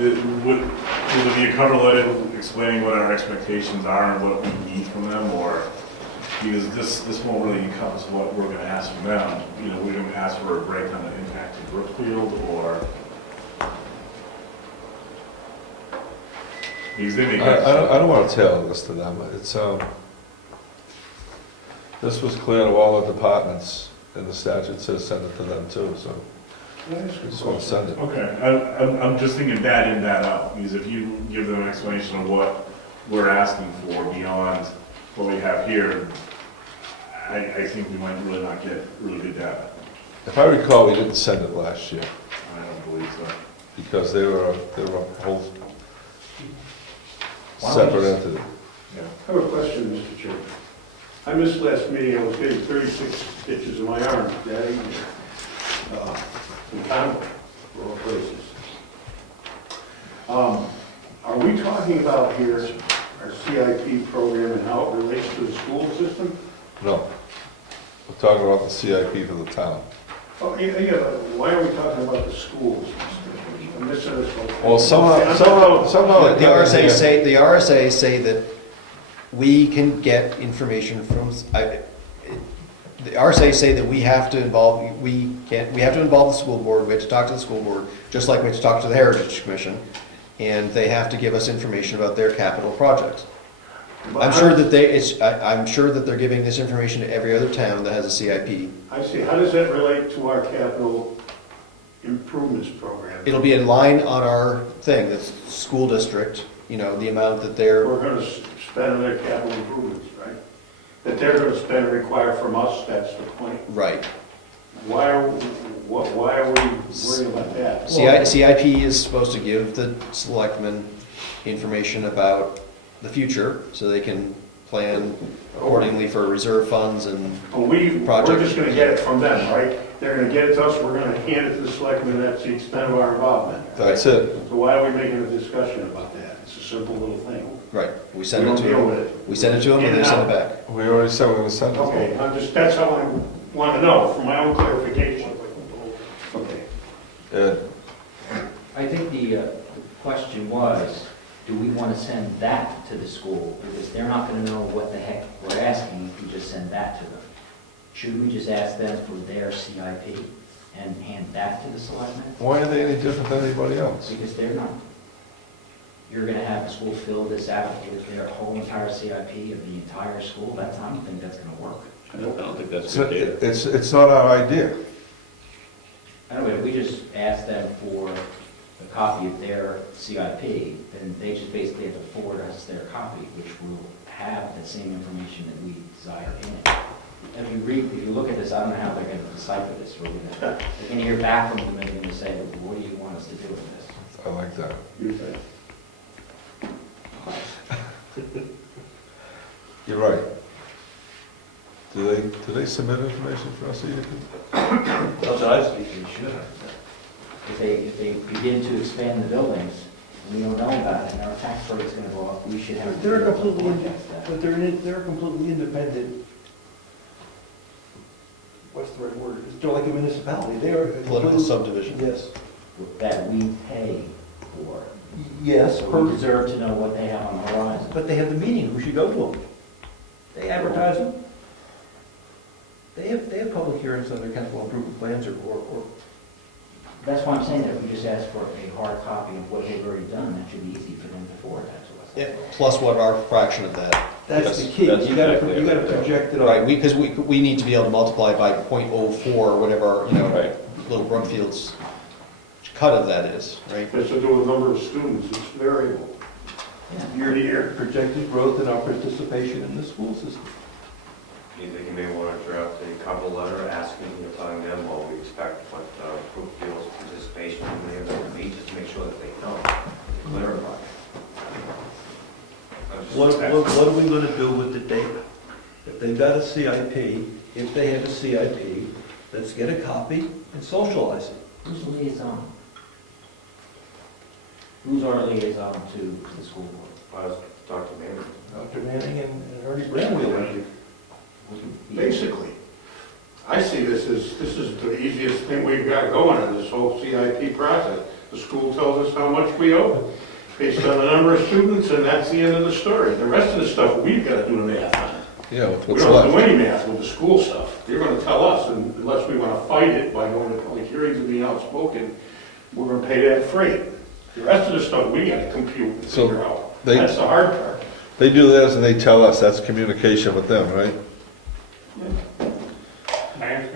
would there be a cover letter explaining what our expectations are and what we need from them, or, because this won't really encompass what we're gonna ask from them. We're gonna ask for a breakdown of impact to Brookfield, or, because they may. I don't want to tailor this to them. It's, this was clear to all the departments, and the statute says send it to them too, so we just want to send it. Okay, I'm just thinking that in, that out, because if you give them an explanation of what we're asking for beyond what we have here, I think we might really not get really good data. If I recall, we didn't send it last year, I don't believe so. because they were a whole Why don't we separate just- entity. Yeah. I have a question, Mr. Chairman. I missed last meeting, I was getting 36 stitches in my arm that evening. In Comeau, for all places. Are we talking about here our CIP program and how it relates to the school system? No. We're talking about the CIP for the town. Oh, yeah, but why are we talking about the schools? I'm missing this one. Well, somehow. The RSA say that we can get information from, the RSA say that we have to involve, we have to involve the school board, we have to talk to the school board, just like we have to talk to the Heritage Commission, and they have to give us information about their capital projects. I'm sure that I'm sure that they're giving this information to every other town that has a CIP. I see, how does that relate to our capital improvements program? It'll be in line on our thing, that's school district, the amount that they're, We're gonna spend on their capital improvements, right? That they're gonna spend and require from us, that's the point. right. Why are we worrying about that? CIP is supposed to give the selectmen information about the future, so they can plan accordingly for reserve funds and But we're projects. just gonna get it from them, right? They're gonna get it to us, we're gonna hand it to the selectmen, that's the extent of our involvement. That's it. So why are we making a discussion about that? It's a simple little thing. Right, we We send it don't to deal with them, it. we send it to them and they send it back. We already said we're gonna send it. Okay, that's how I want to know, for my own clarification. Okay. Ed, I think the question was, do we want to send that to the school? Because they're not going to know what the heck we're asking if we just send that to them. Should we just ask them for their CIP and hand that to the selectmen? why are they any different than anybody else? Because they're not. You're going to have the school fill this out with their whole entire CIP of the entire school? I don't think that's going to work. I don't think that's good data. It's not our idea. Anyway, if we just ask them for a copy of their CIP, then they just basically have to forward us their copy, which will have the same information that we desire in it. If you look at this, I don't know how they're going to decipher this. They're going to hear back from them and they're going to say, what do you want us to do with this? I like that. You say. You're right. Do they submit information for us either? That's what I was thinking. If they begin to expand the buildings, and we don't know about it, and our tax rate is going to go up, we should have. They're completely, forecast that. but they're completely independent. What's the right word? They're like a municipality. They are. Political subdivision. Yes. That we pay for. Yes, So we deserve to know what they have on the horizon. but they have the meeting. Who should go to them? They advertise them. They have public hearings on their capital improvement plans or That's why I'm saying that if we just ask for a hard copy of what they've already done, that should be easy for them to forward that to us. Yeah, plus what our fraction of that. that's the Yes. key. That's You gotta exactly right. project it Right, out. because we need to be able to multiply by .04 or whatever, Right. little Brookfield's cut of that is, right? Has to do with number of students, it's variable, Yeah. year to year. Projected growth in our participation in the school system. You think you may want to draft a cover letter asking, telling them what we expect, what Brookfield's participation in the event will be, just to make sure that they know, clarify. What are we gonna do with the data? If they've got a CIP, if they have a CIP, let's get a copy and socialize it. Who's the liaison? Who's our liaison to the school board? I was Dr. Manning. Dr. Manning and Ernie Bramwell. Basically, I see this is the easiest thing we've got going in this whole CIP process. The school tells us how much we owe, based on the number of students, and that's the end of the story. The rest of the stuff, we've got to do the math on. Yeah, with We what's don't do left. any math with the school stuff. They're gonna tell us, and unless we wanna fight it by going to public hearings and being outspoken, we're gonna pay that freight. The rest of the stuff, we gotta compute and So figure out. they- That's the hard part. They do this and they tell us, that's communication with them, right? Can I ask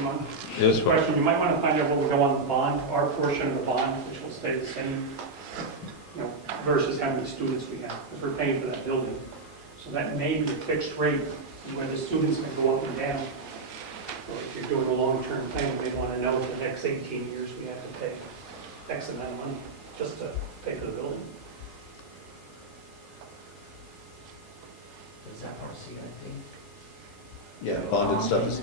you one Yes, question? You might want to find out what will go on the bond, our portion of the bond, which will stay the same, versus how many students we have, because we're paying for that building. So that may be a fixed rate, where the students may go up and down. Or if you're doing a long-term thing, you may want to know for the next 18 years, we have to pay X amount of money just to pay for the building. Is that our CIP? Yeah, bonded stuff is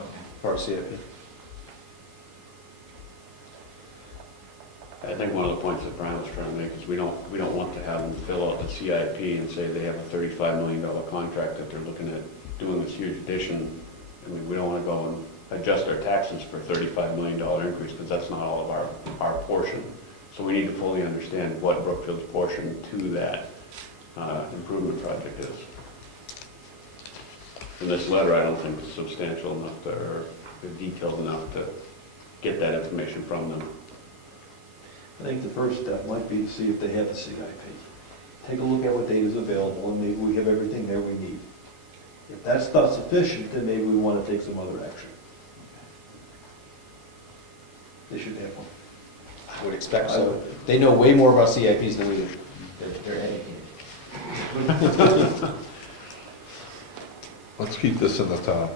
Okay. part of CIP. I think one of the points that Brian was trying to make is we don't want to have them fill out the CIP and say they have a $35 million contract that they're looking at doing this huge addition. I mean, we don't want to go and adjust our taxes for a $35 million increase, because that's not all of our portion. So we need to fully understand what Brookfield's portion to that improvement project is. And this letter, I don't think is substantial enough to, or detailed enough to get that information from them. I think the first step might be to see if they have the CIP. Take a look at what data is available, and maybe we have everything there we need. If that's not sufficient, then maybe we want to take some other action. They should have one. I would expect so. They know way more about CIPs than we do. They're educated. Let's keep this in the town.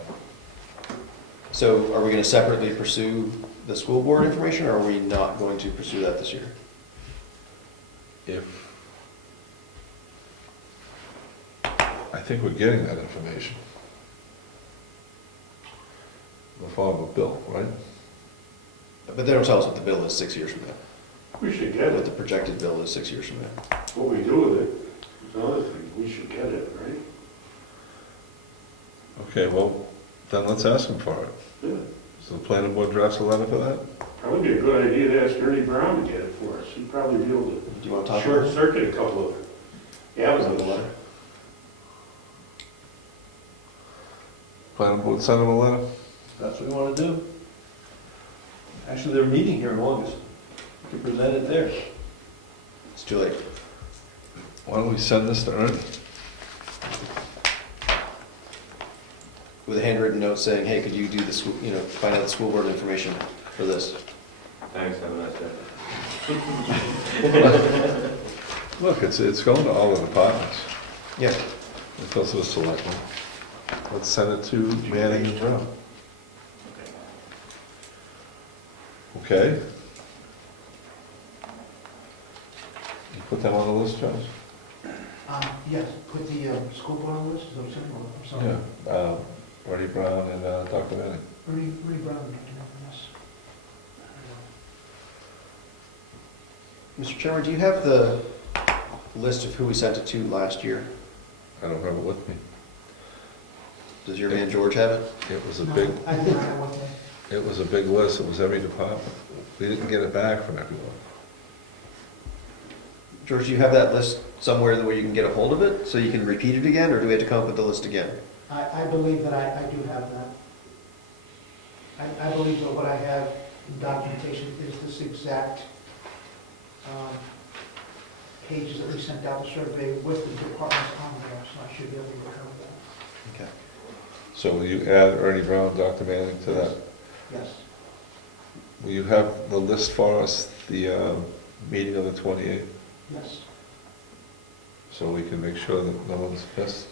So are we going to separately pursue the school board information, or are we not going to pursue that this year? I think we're getting that information. In the form of a bill, right? But they don't tell us what the bill is 6 years from now. We should get What the it. projected bill is 6 years from now. What we do with it is another thing. We should get it, right? Okay, well, then let's ask them for it. Yeah. So the planning board drafts a letter for that? Probably be a good idea to ask Ernie Brown to get it for us. He'd probably be able Do you want to to talk short about it? circuit a couple of avenues. Planning board send them a letter? That's what we want to do. Actually, they're meeting here in August. We can present it there. It's too late. Why don't we send this to Ernie? With a handwritten note saying, hey, could you do the school, find out the school board information for this? Thanks, have a nice day. Look, it's going to all the departments. Yeah. It goes to the selectmen. Let's send it to Manning and Brown. Okay? You put them on the list, Josh? Yes, put the school board on the list, is that what I'm saying? I'm sorry. Yeah. Ernie Brown and Dr. Manning. Ernie Brown, yes. Mr. Chairman, do you have the list of who we sent it to last year? I don't have it with me. Does your man George have it? It was a No, big, I did not have one thing. it was a big list. It was every department. We didn't get it back from everyone. George, do you have that list somewhere where you can get a hold of it, so you can repeat it again, or do we have to come up with the list again? I believe that I do have that. I believe that what I have in documentation is this exact pages that we sent out the survey with the departments on there, so I should be able to recover that. Okay. So will you add Ernie Brown, Dr. Manning to that? Yes. Will you have the list for us, the meeting of the 28th, Yes. so we can make sure that no one's missed?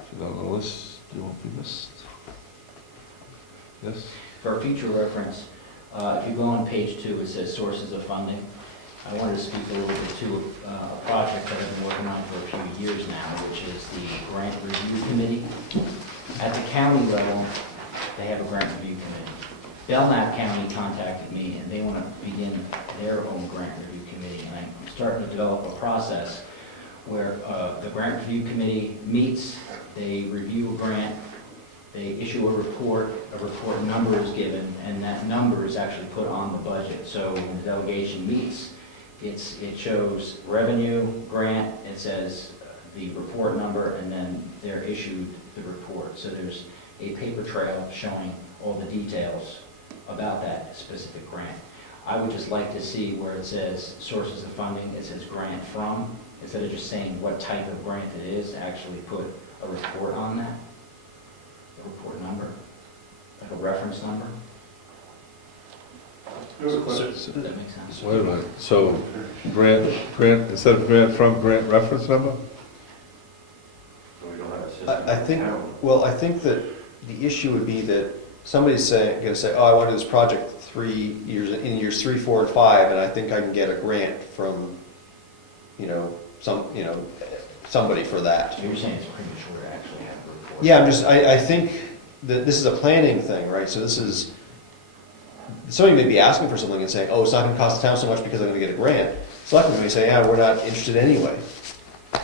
If you're not on the list, you won't be missed. Yes? For future reference, if you go on page 2, it says sources of funding. I wanted to speak a little bit to a project that I've been working on for a few years now, which is the Grant Review Committee. At the county level, they have a grant review committee. Belknap County contacted me, and they want to begin their own grant review committee. And I'm starting to develop a process where the grant review committee meets, they review a grant, they issue a report number is given, and that number is actually put on the budget. So when the delegation meets, it shows revenue, grant, it says the report number, and then they're issued the report. So there's a paper trail showing all the details about that specific grant. I would just like to see where it says sources of funding, it says grant from, instead of just saying what type of grant it is, actually put a report on that, a report number, like a reference number. There's a question. Does that make sense? Wait a minute, so grant, instead of grant from, grant reference number? So we don't have a system. I think, now. well, I think that the issue would be that somebody's gonna say, oh, I want to do this project 3 years, in years 3, 4, and 5, and I think I can get a grant from, somebody for that. So you're saying it's premature to actually have a report? Yeah, I think that this is a planning thing, right? So this is, somebody may be asking for something and saying, oh, it's not gonna cost the town so much because I'm gonna get a grant. Selectmen may say, yeah, we're not interested anyway.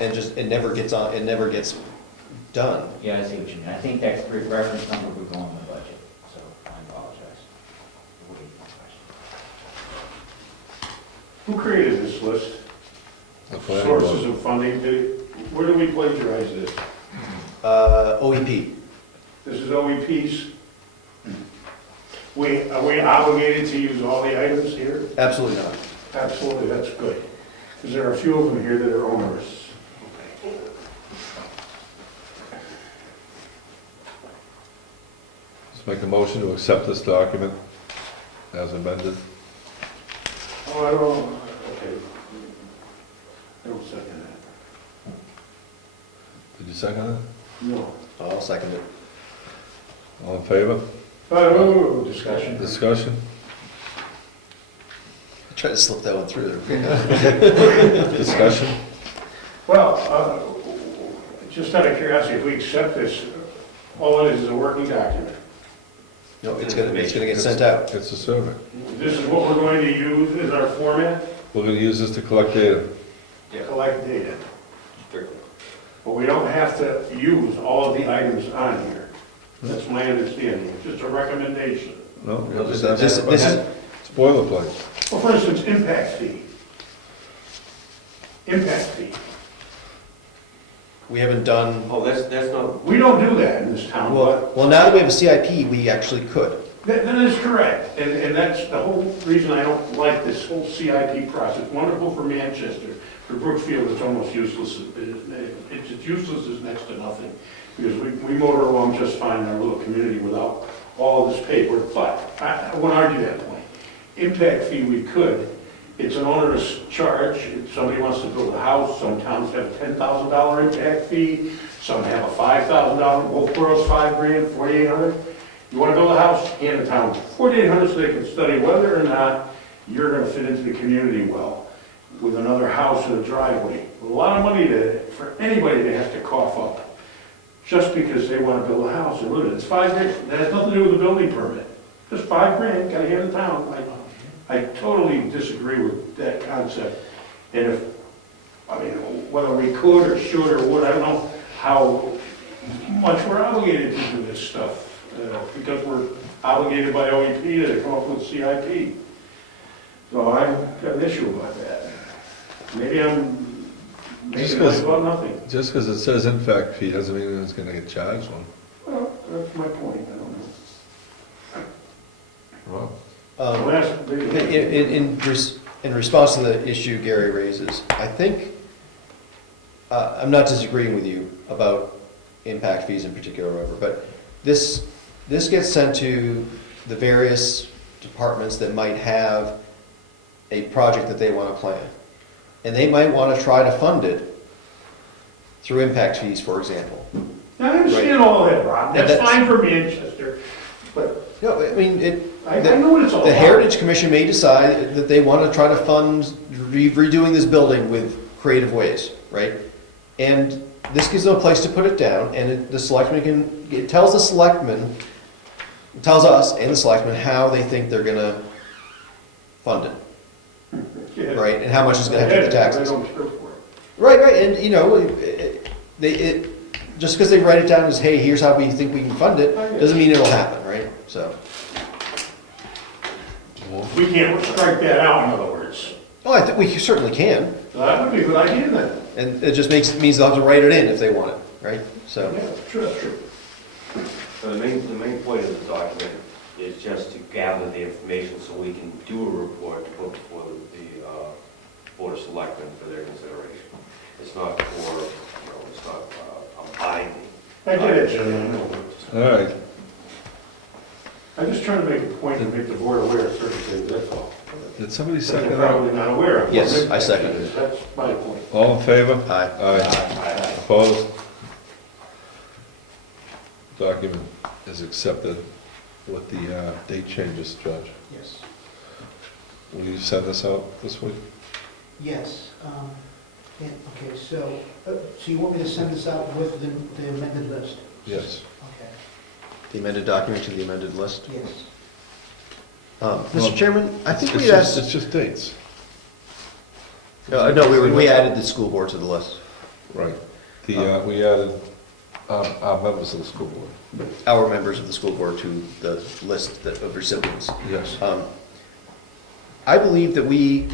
And just, it never gets done. Yeah, I see what you mean. I think that reference number would go in the budget, so I apologize. Wait, my question. Who created this list? The planning board. sources of funding, where do we plagiarize this? OEP. This is OEP's? Are we obligated to use all the items here? Absolutely not. Absolutely, that's good. Because there are a few of them here that are onerous. Let's make a motion to accept this document as amended. Oh, I don't, okay. I don't second that. Did you second it? No. I'll second it. All in favor? Oh, discussion. Discussion? I tried to slip that one through there. Discussion? Well, just out of curiosity, if we accept this, all it is a working document. No, it's gonna get sent out. It's a survey. This is what we're going to use as our format, We're gonna use this to collect data. collect data. Strictly. But we don't have to use all of the items on here. That's my understanding, it's just a recommendation. No? No, this is- It's boilerplate. Well, for instance, impact fee. Impact fee. We haven't done, Oh, that's not, We don't do that in this town, but well, now that we have a CIP, we actually could. that is correct. And that's the whole reason I don't like this whole CIP process. Wonderful for Manchester. For Brookfield, it's almost useless. It's useless as next to nothing. Because we motor along just fine in our little community without all of this paper. But I won't argue that point. Impact fee, we could. It's an onerous charge. If somebody wants to build a house, some towns have a $10,000 impact fee, some have a $5,000, both boroughs $5,000, $4,800. You want to build a house, hand the town $4,800 so they can study whether or not you're going to fit into the community well with another house and a driveway. A lot of money for anybody that has to cough up just because they want to build a house and live in it. It's $5,000. That has nothing to do with the building permit. Just $5,000, got to hand the town. I totally disagree with that concept. And if, I mean, whether we could or should or would, I don't know how much we're obligated to do this stuff. Because we're obligated by OEP to come up with CIP. So I've got an issue about that. Maybe I'm making noise about nothing. Just because it says impact fee doesn't mean it's gonna get charged one. Well, that's my point, I don't know. Well, In response to the issue Gary raises, I think, I'm not disagreeing with you about impact fees in particular, whatever, but this gets sent to the various departments that might have a project that they want to plan. And they might want to try to fund it through impact fees, for example. Now, I understand all that, Rob, And that's that's- fine for Manchester, but No, I mean, I know what it's all the about. Heritage Commission may decide that they want to try to fund redoing this building with creative ways, right? And this gives them a place to put it down, and the selectmen it tells the selectmen, it tells us and the selectmen how they think they're gonna fund it, Yeah. right? And how much is gonna have to be I taxes. don't care for it. Right, and you know, just because they write it down as, hey, here's how we think we can fund it, doesn't mean it'll happen, right? So, We can't strike that out, in other words. oh, I think we certainly can, So that would be a good idea then. and it just means they'll have to write it in if they want it, right? So, Yeah, true, that's true. so the main point of the document is just to gather the information so we can do a report to put before the Board of Selectmen for their consideration. It's not for, it's not a binding. I get it, Jim. all right, I'm just trying to make a point to make the board aware of certain things, that's all. did somebody That second they're that? probably not aware of. Yes, I second it. That's my point. All in favor? aye. Aye. Opposed? Document is accepted with the date changes, Judge. Yes. Will you send this out this week? Yes. Okay, so you want me to send this out with the amended list? Yes. Okay, The amended document to the amended list. yes. Mr. Chairman, I think It's we asked, It's just dates. no, we added the school board to the list. Right. We added our members of the school board. Our members of the school board to the list of recipients. Yes. I believe that we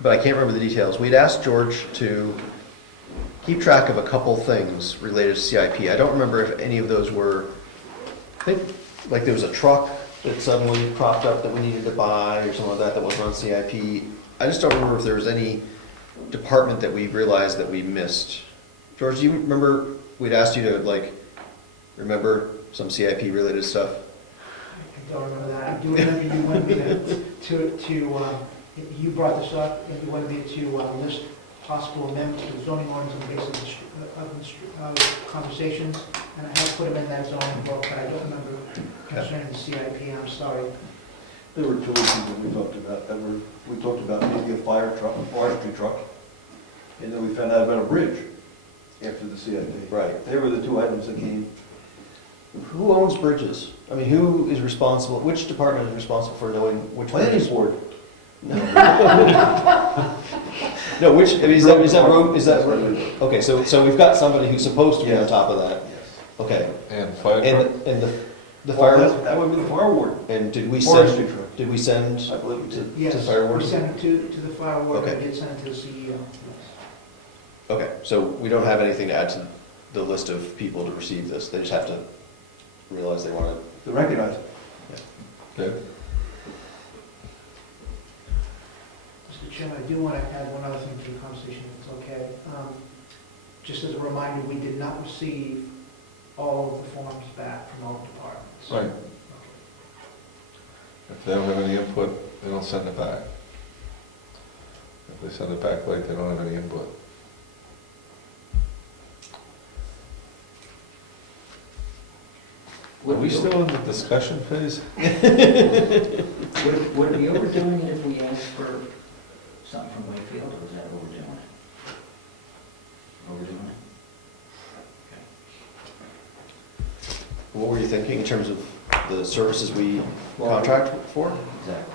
but I can't remember the details. We'd asked George to keep track of a couple things related to CIP. I don't remember if any of those were, I think, like there was a truck that suddenly cropped up that we needed to buy or something like that that wasn't on CIP. I just don't remember if there was any department that we realized that we missed. George, do you remember, we'd asked you to like, remember some CIP related stuff? I don't remember that. I do remember you wanted me you brought this up, and you wanted me to list possible amendments to the zoning ordinance on the basis of conversations, and I have put them in that zoning book, but I don't remember concerning the CIP, I'm sorry. There were two issues that we talked about, we talked about maybe a fire truck, a forestry truck, and then we found out about a bridge after the CIP. Right. They were the two items that came. Who owns bridges? I mean, who is responsible, which department is responsible for knowing which Planning bridges? board. No, which, I mean, is that road, is that, okay, so we've got somebody who's supposed to be on Yes. top of that. Yes. Okay, And fire and, truck? and the Well, fire, that would be the fire ward. and did we Forestry send, truck. did we send I believe we did. to Yes, fire ward? we sent it to the fire ward, I Okay. did send it to the CEO. Yes. Okay, so we don't have anything to add to the list of people to receive this, they just have to realize they want To recognize it. Good. Mr. Chairman, I do want to add one other thing to the conversation, if it's okay. Just as a reminder, we did not receive all of the forms back from all departments. Right. If they don't have any input, they don't send it back. If they send it back late, they don't have any input. Are we still in the discussion phase? Would it be overdoing it if we asked for something from Wakefield, or was that overdoing it? Overdoing it? What were you thinking in terms of the services we contract for? Exactly.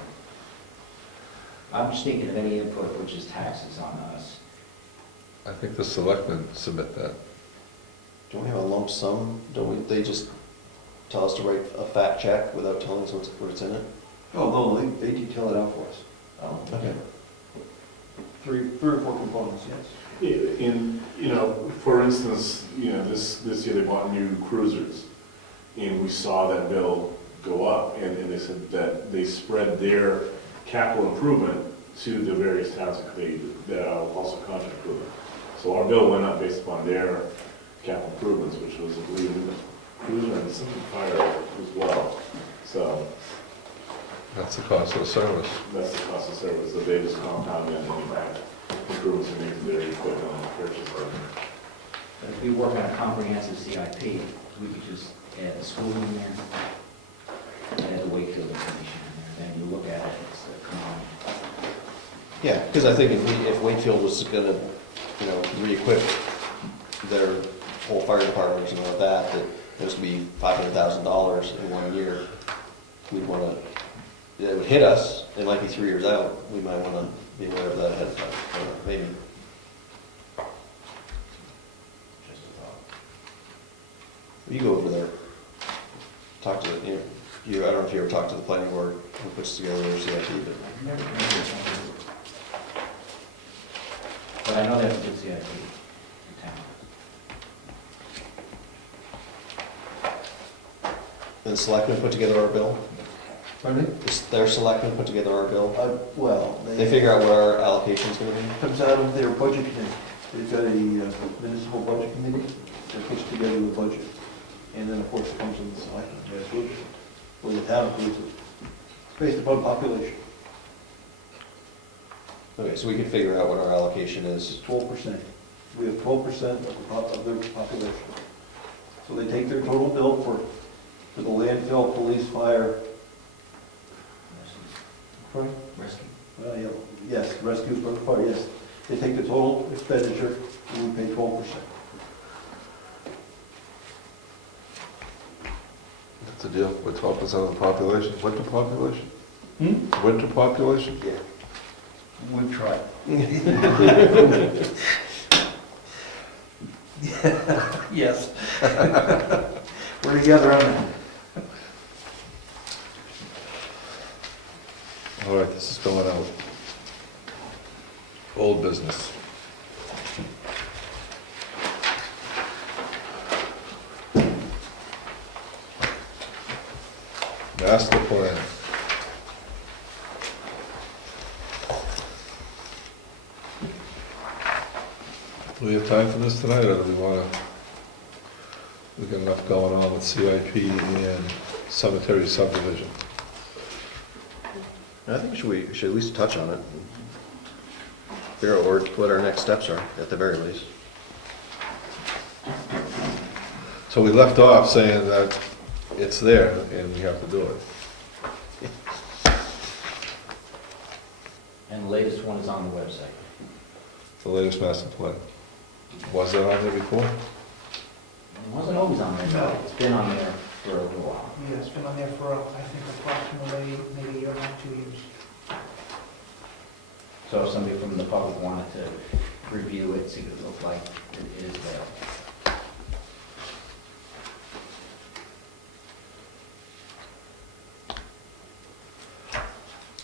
I'm just thinking of any input which is taxes on us. I think the selectmen submit that. Don't we have a lump sum? Don't we, they just tell us to write a fat check without telling us what's in it? Oh, no, they detail it out for us. Oh, Okay. Three or four components, yes. In, for instance, this year they bought new cruisers, and we saw that bill go up, and they said that they spread their capital improvement to the various towns that also contract with them. So our bill went up based upon their capital improvements, which was, I believe, a cruiser and something fire as well. So That's the cost of the service. that's the cost of service, that they just compound in any improvements we make to their equipment and purchase of. if we work on a comprehensive CIP, we could just add the school in there, add the Wakefield information in there, then you look at it, it's a combined. Yeah, because I think if Wakefield was gonna, re-equip their whole fire department or something like that, that it was to be $500,000 in 1 year, we'd wanna, it would hit us, it might be 3 years out, we might wanna be aware of that ahead of time, maybe. Just a thought. You go over there, talk to, I don't know if you ever talked to the planning board who puts together their CIP, but I've never been able to. But I know that's a good CIP in town. the selectmen put together our bill? Pardon me? Their selectmen put together our bill? Well, They figure out what our allocation's gonna be? Comes out of their budget committee. They've got a municipal budget committee that puts together the budget. And then, of course, it comes from the selectmen, yes, well, the town approves it. It's based upon population. Okay, so we can figure out what our allocation It's is. 12%. We have 12% of their population. So they take their total bill for the landfill, police, fire. Pardon? Rescue. Well, yeah, yes, rescue, fire, yes. They take the total expenditure, and we pay 12%. That's the deal, with 12% of the population. Winter population? Hmm? Winter population? Yeah. We've tried. Yes. We're together on that. All right, this is going out. Old business. Master plan. Do we have time for this tonight, or do we wanna, we got enough going on with CIP and cemetery subdivision? I think we should at least touch on it. Figure out what our next steps are, at the very least. So we left off saying that it's there and we have to do it. And the latest one is on the website. The latest master plan. Was that on there before? It wasn't always on there, No. it's been on there for a little while. Yeah, it's been on there for, I think, approximately maybe a year and a half, 2 years. So if somebody from the public wanted to review it, see what it looked like, it is there.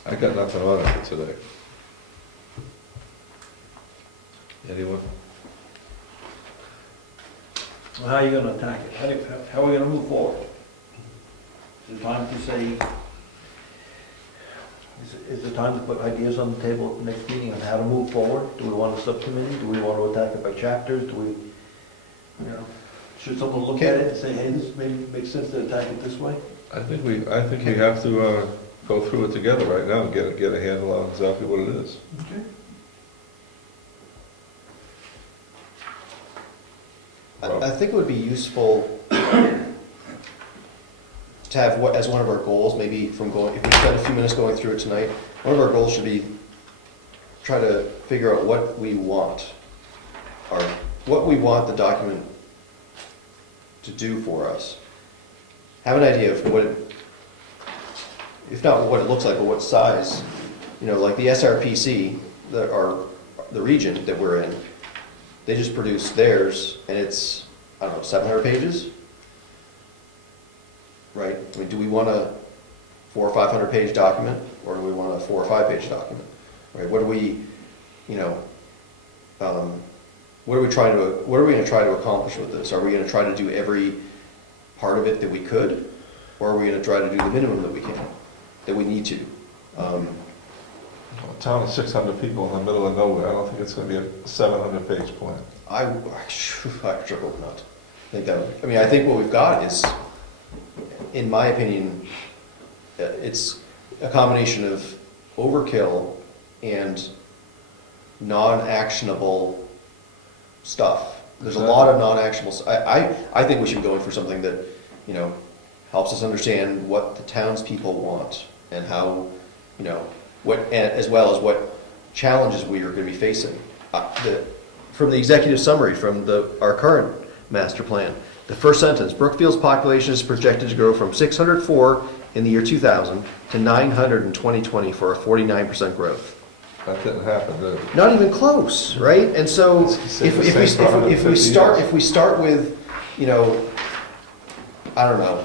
I got nothing on it for today. Anyone? Well, how are you gonna attack it? How are we gonna move forward? Is it time to say, is it time to put ideas on the table at the next meeting on how to move forward? Do we want a subcommittee? Do we want to attack it by chapters? Do we, you know, should someone look at it and say, hey, this maybe makes sense to attack it this way? I think we have to go through it together right now and get a handle on exactly what it is. Okay. I think it would be useful to have what, as one of our goals, maybe from going, if we spend a few minutes going through it tonight, one of our goals should be try to figure out what we want, or what we want the document to do for us. Have an idea of what it, if not what it looks like, but what size. You know, like the SRPC, the region that we're in, they just produced theirs, and it's, I don't know, 700 pages? Right? I mean, do we want a 400 or 500 page document, or do we want a 4 or 5 page document? Right? What are we, you know, what are we going to try to accomplish with this? Are we going to try to do every part of it that we could, or are we going to try to do the minimum that we can, that we need to? A town of 600 people in the middle of nowhere, I don't think it's going to be a 700-page plan. I sure hope not. I think what we've got is, in my opinion, it's a combination of overkill and non-actionable stuff. There's a lot of non-actionable, I think we should be going for something that, you know, helps us understand what the townspeople want and how, you know, as well as what challenges we are going to be facing. From the executive summary from our current master plan, the first sentence, Brookfield's population is projected to grow from 604 in the year 2000 to 900 in 2020 for a 49% growth. That didn't happen, did it? Not even close, right? And so if we start with, you know, I don't know,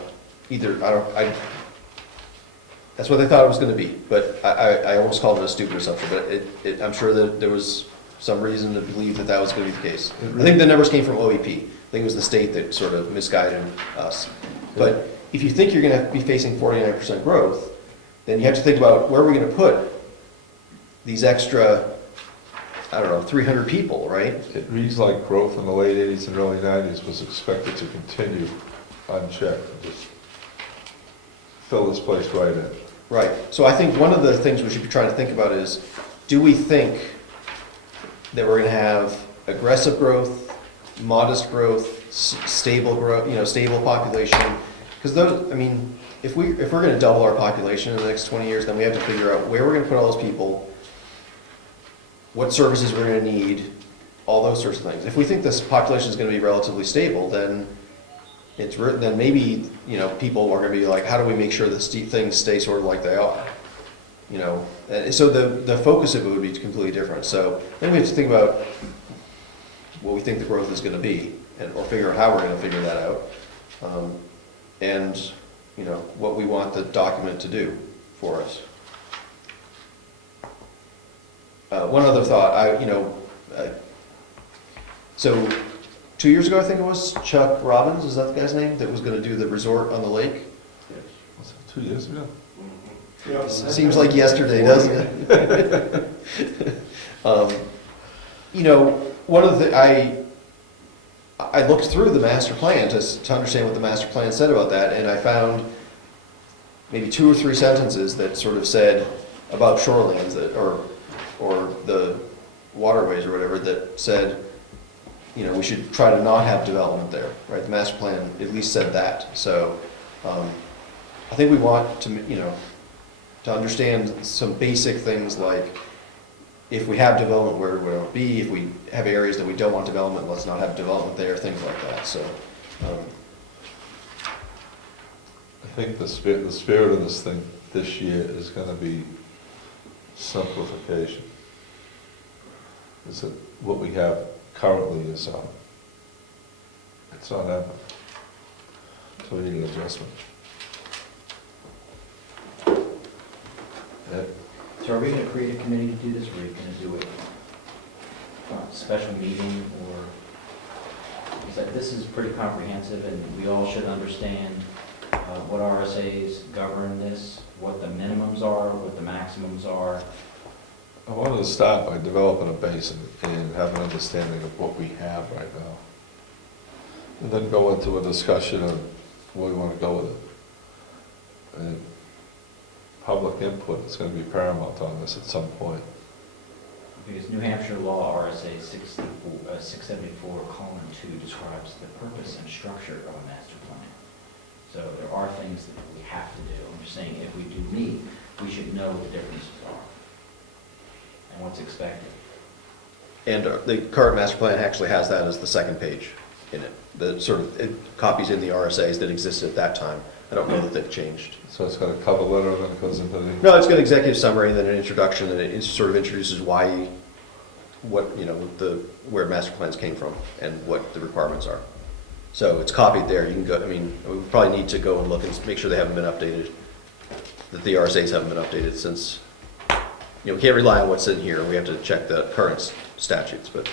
that's what they thought it was going to be, but I almost called it a stupid assumption, but I'm sure that there was some reason to believe that was going to be the case. I think the numbers came from OEP. I think it was the state that sort of misguided us. But if you think you're going to be facing 49% growth, then you have to think about where are we going to put these extra, 300 people, right? It reads like growth in the late 80s and early 90s was expected to continue unchecked. Just fill this place right in. Right. So I think one of the things we should be trying to think about is, do we think that we're going to have aggressive growth, modest growth, stable growth, stable population? Because if we're going to double our population in the next 20 years, then we have to figure out where we're going to put all those people, what services we're going to need, all those sorts of things. If we think this population is going to be relatively stable, then maybe people are going to be like, how do we make sure that things stay sort of like they are? So the focus of it would be completely different. So then we have to think about what we think the growth is going to be, or figure out how we're going to figure that out, and what we want the document to do for us. One other thought, so 2 years ago, I think it was, Chuck Robbins, is that the guy's name, that was gonna do the resort on the lake? Was it 2 years ago? Seems like yesterday, doesn't it? One of the, I looked through the master plan to understand what the master plan said about that, and I found maybe 2 or 3 sentences that sort of said about shorelands that, or the waterways or whatever, that said, we should try to not have development there, right? The master plan at least said that. So I think we want to, to understand some basic things like, if we have development, where would it be? If we have areas that we don't want development, let's not have development there, things like that. So I think the spirit of this thing this year is gonna be simplification. Is that what we have currently is, it's not ever. So we need an adjustment. Ed? So are we gonna create a committee to do this, or are we gonna do it special meeting, or, because this is pretty comprehensive, and we all should understand what RSAs govern this, what the minimums are, what the maximums are. I wanted to start by developing a basin and have an understanding of what we have right now. And then go into a discussion of where we want to go with it. And public input is going to be paramount on this at some point. Because New Hampshire law RSA 674:2 describes the purpose and structure of a master plan. So there are things that we have to do. I'm just saying, if we do meet, we should know what the differences are and what's expected. And the current master plan actually has that as the second page in it. The sort of, it copies in the RSAs that existed at that time. I don't know that they've changed. So it's got a cover letter and then it goes into the... No, it's got an executive summary, and then an introduction, and it sort of introduces why, where master plans came from and what the requirements are. So it's copied there. You can go, we probably need to go and look and make sure they haven't been updated, that the RSAs haven't been updated since, we can't rely on what's in here. We have to check the current statutes, but.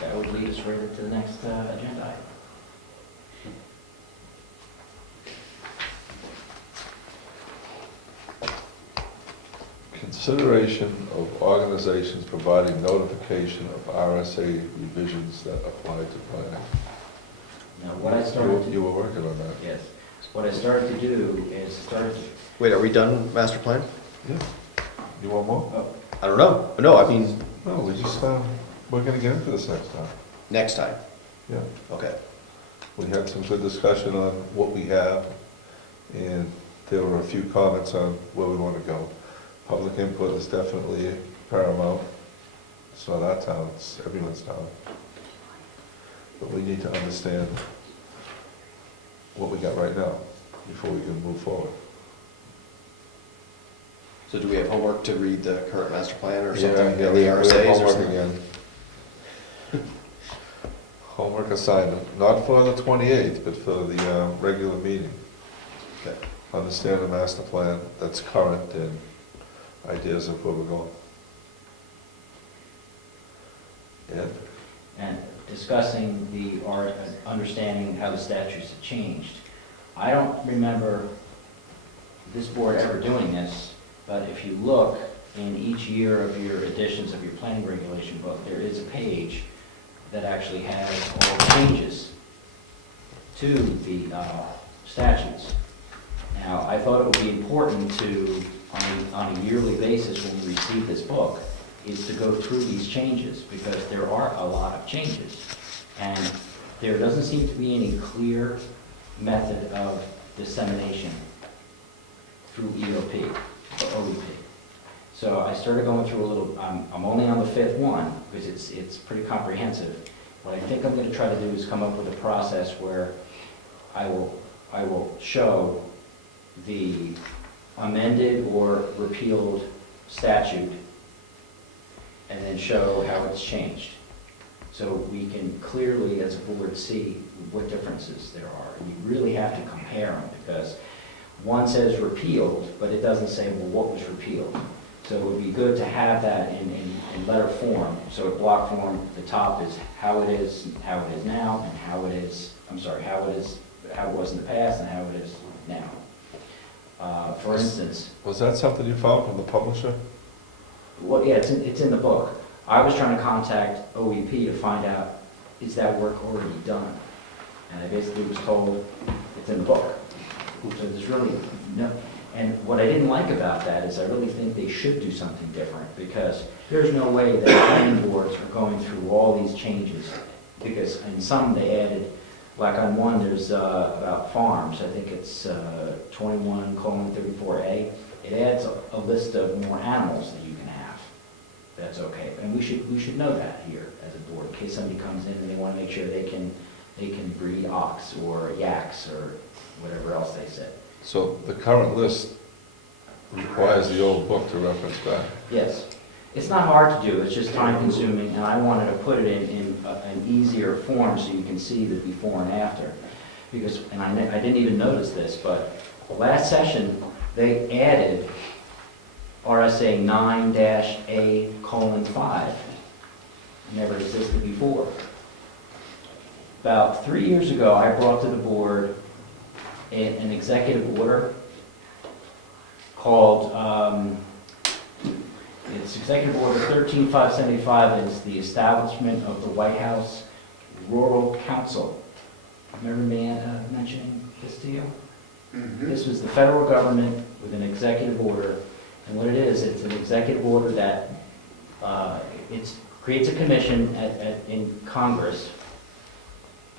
That would lead us right into the next agenda item. Consideration of organizations providing notification of RSA revisions that apply to planning. Now, what I started to... You were working on that. Yes. What I started to do is Wait, are we done master plan? Yeah. You want more? I don't know. No, No, we just, we're gonna get into this next time. next time. Yeah. Okay. We had some good discussion on what we have, and there were a few comments on where we want to go. Public input is definitely paramount. It's not our town, it's everyone's town. But we need to understand what we got right now before we can move forward. So do we have homework to read the current master plan or Yeah, something? yeah, The we have RSAs or homework something? again. Homework assignment, not for the 28th, but for the regular meeting. Okay. Understand the master plan that's current and ideas of where we're going. Ed? and discussing understanding how the statutes have changed. I don't remember this board ever doing this, but if you look in each year of your editions of your planning regulation book, there is a page that actually has all the changes to the statutes. Now, I thought it would be important to, on a yearly basis when we receive this book, is to go through these changes, because there are a lot of changes. And there doesn't seem to be any clear method of dissemination through EOP or OEP. So I started going through a little, I'm only on the 5th one, because it's pretty comprehensive. What I think I'm going to try to do is come up with a process where I will show the amended or repealed statute, and then show how it's changed. So we can clearly, as a board, see what differences there are. And you really have to compare them, because one says repealed, but it doesn't say, well, what was repealed? So it would be good to have that in letter form. So in block form, the top is how it is now, and how it is, how it was in the past and how it is now. For instance, Was that something you found from the publisher? well, yeah, it's in the book. I was trying to contact OEP to find out, is that work already done? And I basically was told, it's in the book. So there's really no, and what I didn't like about that is I really think they should do something different, because there's no way that planning boards are going through all these changes. Because in some they added, like on one, there's about farms, I think it's 21:34A. It adds a list of more animals that you can have. That's okay, and we should know that here as a board, in case somebody comes in and they want to make sure they can breed ox or yaks or whatever else they said. So the current list requires the old book to reference back. Yes. It's not hard to do, it's just time consuming, and I wanted to put it in an easier form so you can see the before and after. Because, and I didn't even notice this, but the last session, they added RSA 9-A:5. Never existed before. About 3 years ago, I brought to the board an executive order called, it's Executive Order 13575, and it's the establishment of the White House Rural Council. Remember me mentioning this to you? This was the federal government with an executive order, and what it is, it's an executive order that creates a commission in Congress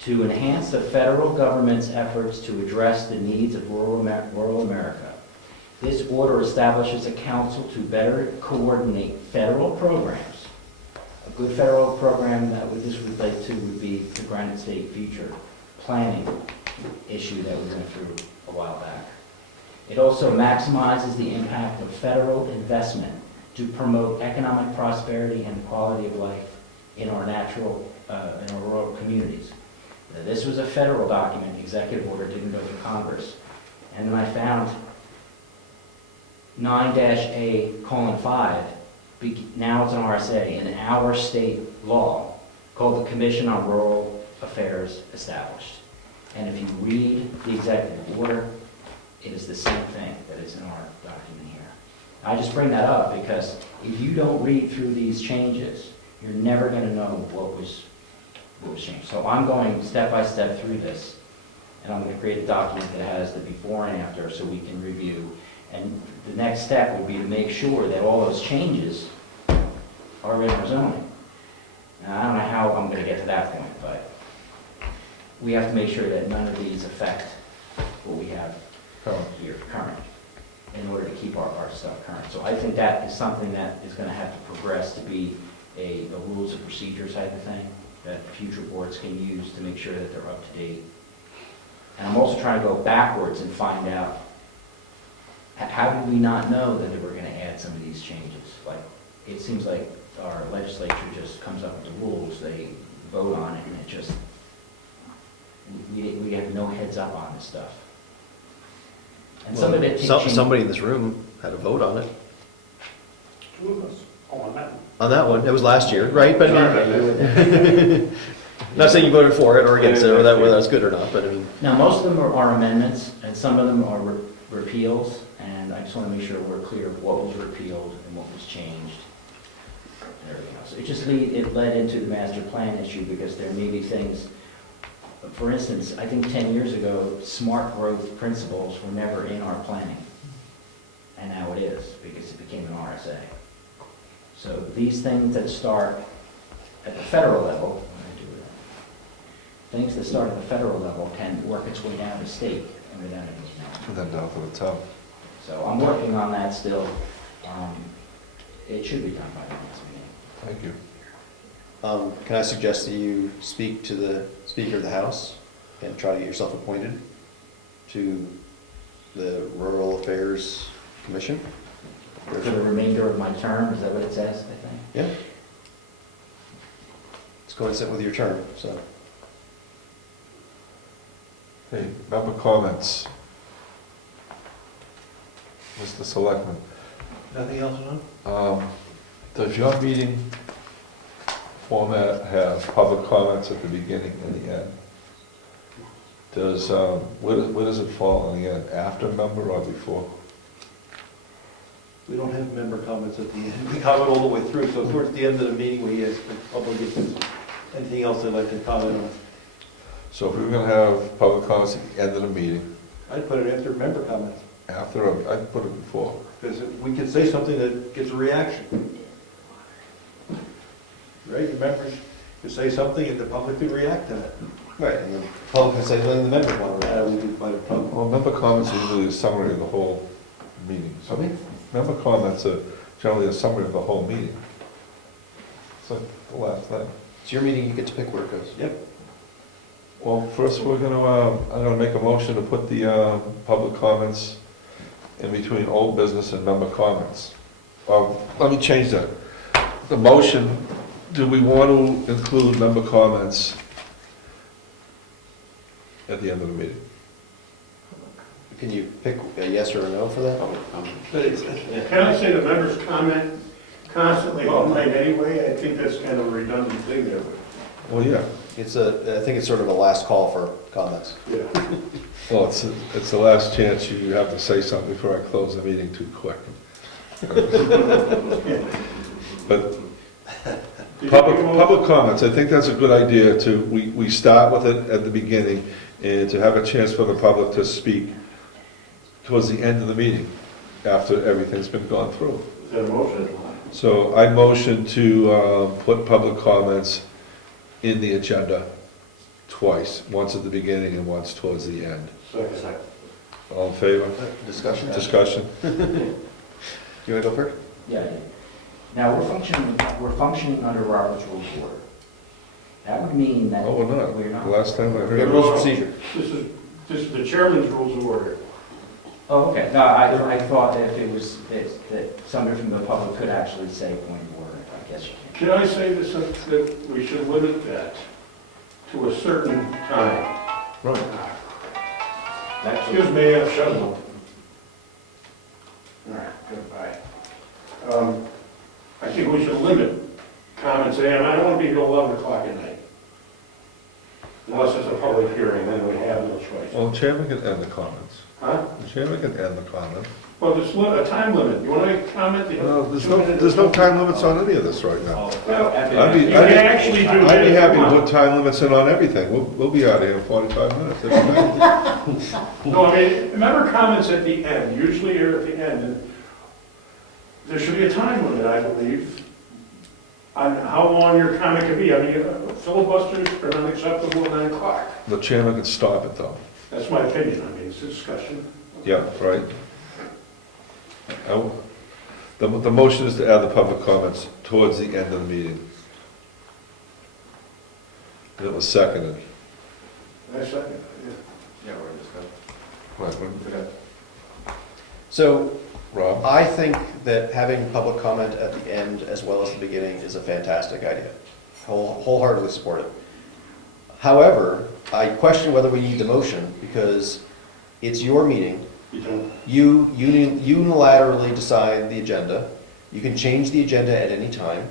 to enhance the federal government's efforts to address the needs of rural America. This order establishes a council to better coordinate federal programs. A good federal program that this would relate to would be the Granite State Future Planning issue that we went through a while back. It also maximizes the impact of federal investment to promote economic prosperity and quality of life in our rural communities. Now, this was a federal document, the executive order didn't go through Congress. And then I found 9-A:5, now it's an RSA, in our state law, called the Commission on Rural Affairs established. And if you read the executive order, it is the same thing that is in our document here. I just bring that up because if you don't read through these changes, you're never going to know what was changed. So I'm going step by step through this, and I'm going to create a document that has the before and after so we can review. And the next step would be to make sure that all those changes are in our zoning. Now, I don't know how I'm going to get to that point, but we have to make sure that none of these affect what we have here current in order to keep our stuff current. So I think that is something that is going to have to progress to be a rules of procedure type of thing that future boards can use to make sure that they're up to date. And I'm also trying to go backwards and find out, how did we not know that they were going to add some of these changes? Like, it seems like our legislature just comes up with the rules, they vote on it, and it just, we have no heads up on this stuff. And some of it Somebody in this room had a vote on it, Two of us. Oh, on that one. on that one. It was last year, right? But not saying you voted for it or against it, or whether that's good or not, but I mean. Now, most of them are amendments, and some of them are repeals, and I just want to make sure we're clear of what was repealed and what was changed. And everything else. It led into the master plan issue because there may be things, for instance, I think 10 years ago, smart growth principles were never in our planning. And now it is, because it became an RSA. So these things that start at the federal level, things that start at the federal level can work its way down to state and then down to And then down to the top. So I'm working on that still. It should be done by the next meeting. Thank you. Can I suggest that you speak to the Speaker of the House and try to get yourself appointed to the Rural Affairs Commission? For the remainder of my term, is that what it says, I think? Yeah. It's coincident with your term, so. Hey, member comments. Mr. Selectman, Nothing else, John? does your meeting format have public comments at the beginning and the end? Does, where does it fall in the end, after member or before? We don't have member comments at the end. We comment all the way through, so towards the end of the meeting, we ask the public if there's anything else they'd like to comment on. So if we were gonna have public comments at the end of the meeting, I'd put it after member comments, after, I'd put it before. because we can say something that gets a reaction. Right, the members can say something and the public can react to it. Right, and the public can say, then the members want to react. We do by the public. Well, member comments are usually a summary of the whole meeting. So member comments are generally a summary of the whole meeting. It's like the last thing. It's your meeting, you get to pick where it goes. Yep. Well, first, I'm gonna make a motion to put the public comments in between old business and member comments. Let me change that. The motion, do we want to include member comments at the end of the meeting? Can you pick a yes or a no for that? Public comment. But it's, Can I say the members comment constantly all night anyway? I think that's kind of a redundant thing there. Well, yeah. I think it's sort of a last call for comments. Yeah. Well, it's the last chance you have to say something before I close the meeting too quick. But public comments, I think that's a good idea we start with it at the beginning and to have a chance for the public to speak towards the end of the meeting, after everything's been gone through. Is that a motion? So I motion to put public comments in the agenda twice, once at the beginning and once towards the end. Second. All in favor? Discussion? Discussion? You want to go first? Yeah. Now, we're functioning under Robert's Rules of Order. That would mean that Oh, we're not. we're not. The last time I We heard have it rules of was... procedure. This is the chairman's rules of order. Oh, okay. No, I thought that if it was, that somebody from the public could actually say point of order. I guess you can. Can I say this, that we should limit that to a certain time? Right. Excuse me, I'm shutting up. All right, goodbye. I think we should limit comments, and I don't want to be till 11 o'clock at night. Unless it's a public hearing, then we have no choice. Well, the chairman can end the comments. Huh? The chairman can end the comment. Well, there's a time limit. You want to comment? No, there's no time limits on any of this right now. Well, I'd be- you can actually do that. I'd be if you happy to want. put time limits in on everything. We'll be out of here in 45 minutes. It'll be nice. No, I mean, remember comments at the end, usually here at the end, and there should be a time limit, I believe, on how long your comment can be. I mean, filibusters are unacceptable at 9 o'clock. The chairman can stop it though. That's my opinion, I mean, it's a discussion. Yeah, right. The motion is to add the public comments towards the end of the meeting. And it was seconded. I second, Yeah, we're in discussion. Right, Okay. So Rob? I think that having public comment at the end as well as the beginning is a fantastic idea. Wholeheartedly support it. However, I question whether we need the motion because it's your meeting. you don't, You unilaterally decide the agenda. You can change the agenda at any time.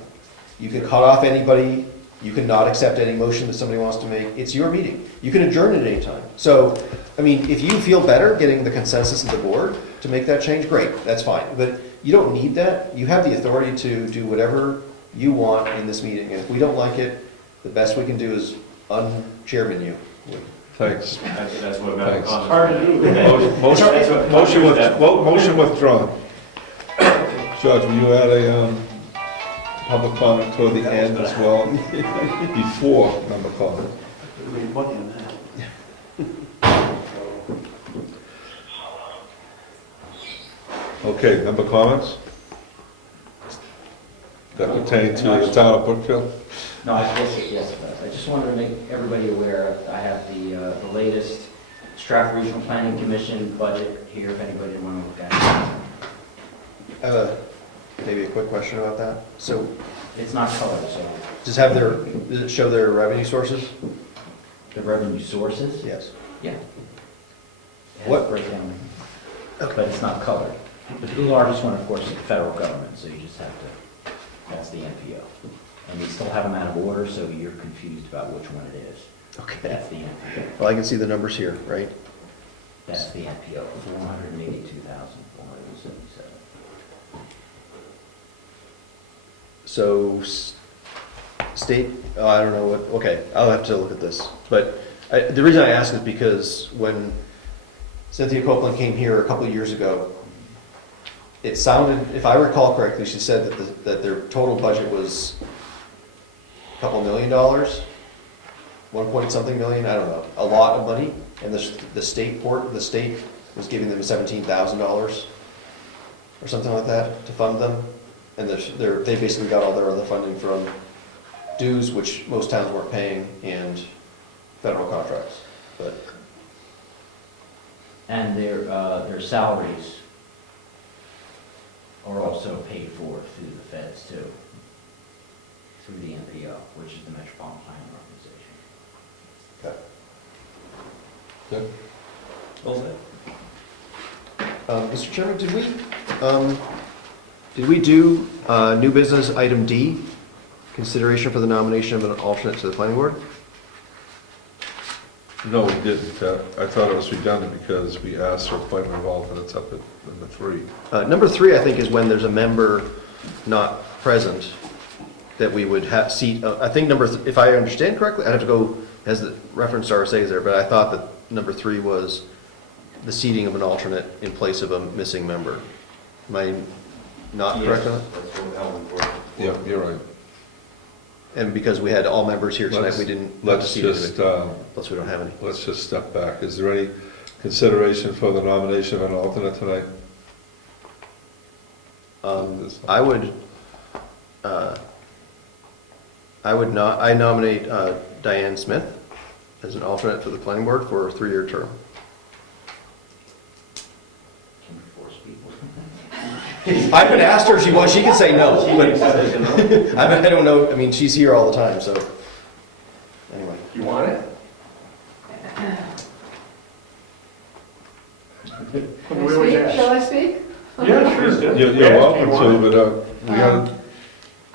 You can cut off anybody. You can not accept any motion that somebody wants to make. It's your meeting. You can adjourn at any time. So, I mean, if you feel better getting the consensus of the board to make that change, great, that's fine. But you don't need that. You have the authority to do whatever you want in this meeting. And if we don't like it, the best we can do is unchairman you. Thanks. That's what member Thanks. comments. hard to do. Motion withdrawn. George, will you add a public comment toward the end as well, before member comment? we need money on that. Okay, member comments? That pertain to the town of Brookfield? No, I guess yes, it does. I just wanted to make everybody aware, I have the latest Stratford Regional Planning Commission budget here, if anybody didn't want to look at it. I have maybe a quick question about that. So It's not colored, so does it show their revenue sources? the revenue sources, Yes. yeah. It has What- a breakdown, Okay. but it's not colored. But the largest one, of course, is the federal government, so you just have to, that's the NPO. And we still have them out of order, so you're confused about which one it is. Okay. That's the NPO. Well, I can see the numbers here, right? That's the NPO, 482,477. So, state, oh, I don't know what, okay, I'll have to look at this. But the reason I ask is because when Cynthia Copeland came here a couple of years ago, it sounded, if I recall correctly, she said that their total budget was a couple $1 million, 1 point something million, I don't know, a lot of money. And the state was giving them $17,000 or something like that to fund them. And they basically got all their other funding from dues, which most towns weren't paying, and federal contracts. But And their salaries are also paid for through the feds too, through the NPO, which is the Metropolitan Planning Organization. okay. Good. Well said. Mr. Chairman, did we do new business item D, consideration for the nomination of an alternate to the planning board? No, we didn't. I thought it was redundant because we asked for appointment of alternates up at number 3. Number 3, I think, is when there's a member not present that we would have seat. I think if I understand correctly, I'd have to go, as the reference to RSA there, but I thought that number 3 was the seating of an alternate in place of a missing member. Am I not correct on that? That's how we work. Yeah, you're right. And because we had all members here tonight, we didn't have to Let's seat just, anybody. Plus, we don't have any. let's just step back. Is there any consideration for the nomination of an alternate tonight? I nominate Diane Smith as an alternate for the planning board for a 3-year term. Can we force people? I've been asked her if she wants, she can say no, but I don't know, I mean, she's here all the time, so, anyway. You want it? Can I speak? Shall I speak? Yeah, sure. You're welcome to, but we gotta,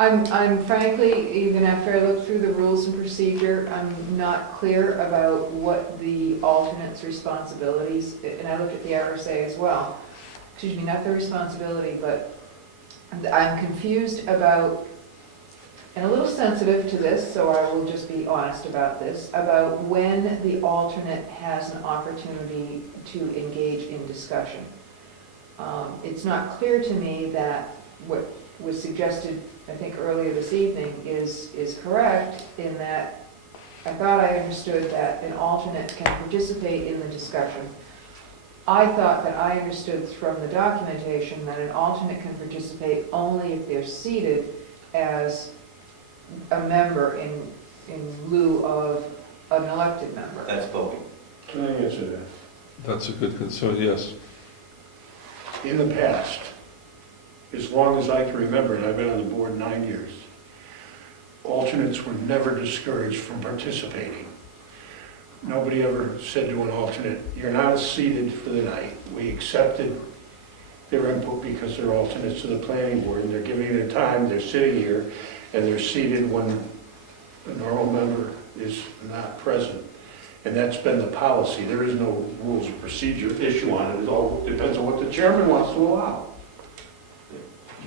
I'm frankly, even after I looked through the rules and procedure, I'm not clear about what the alternate's responsibilities, and I looked at the RSA as well. Excuse me, not the responsibility, but I'm confused about, and a little sensitive to this, so I will just be honest about this, about when the alternate has an opportunity to engage in discussion. It's not clear to me that what was suggested, I think earlier this evening, is correct in that I thought I understood that an alternate can participate in the discussion. I thought that I understood from the documentation that an alternate can participate only if they're seated as a member in lieu of an elected member. That's voting. Can I answer that? that's a good concern, yes. In the past, as long as I can remember, and I've been on the board 9 years, alternates were never discouraged from participating. Nobody ever said to an alternate, you're not seated for the night. We accepted their input because they're alternates to the planning board, and they're giving it time, they're sitting here, and they're seated when a normal member is not present. And that's been the policy. There is no rules of procedure issue on it. It all depends on what the chairman wants to allow.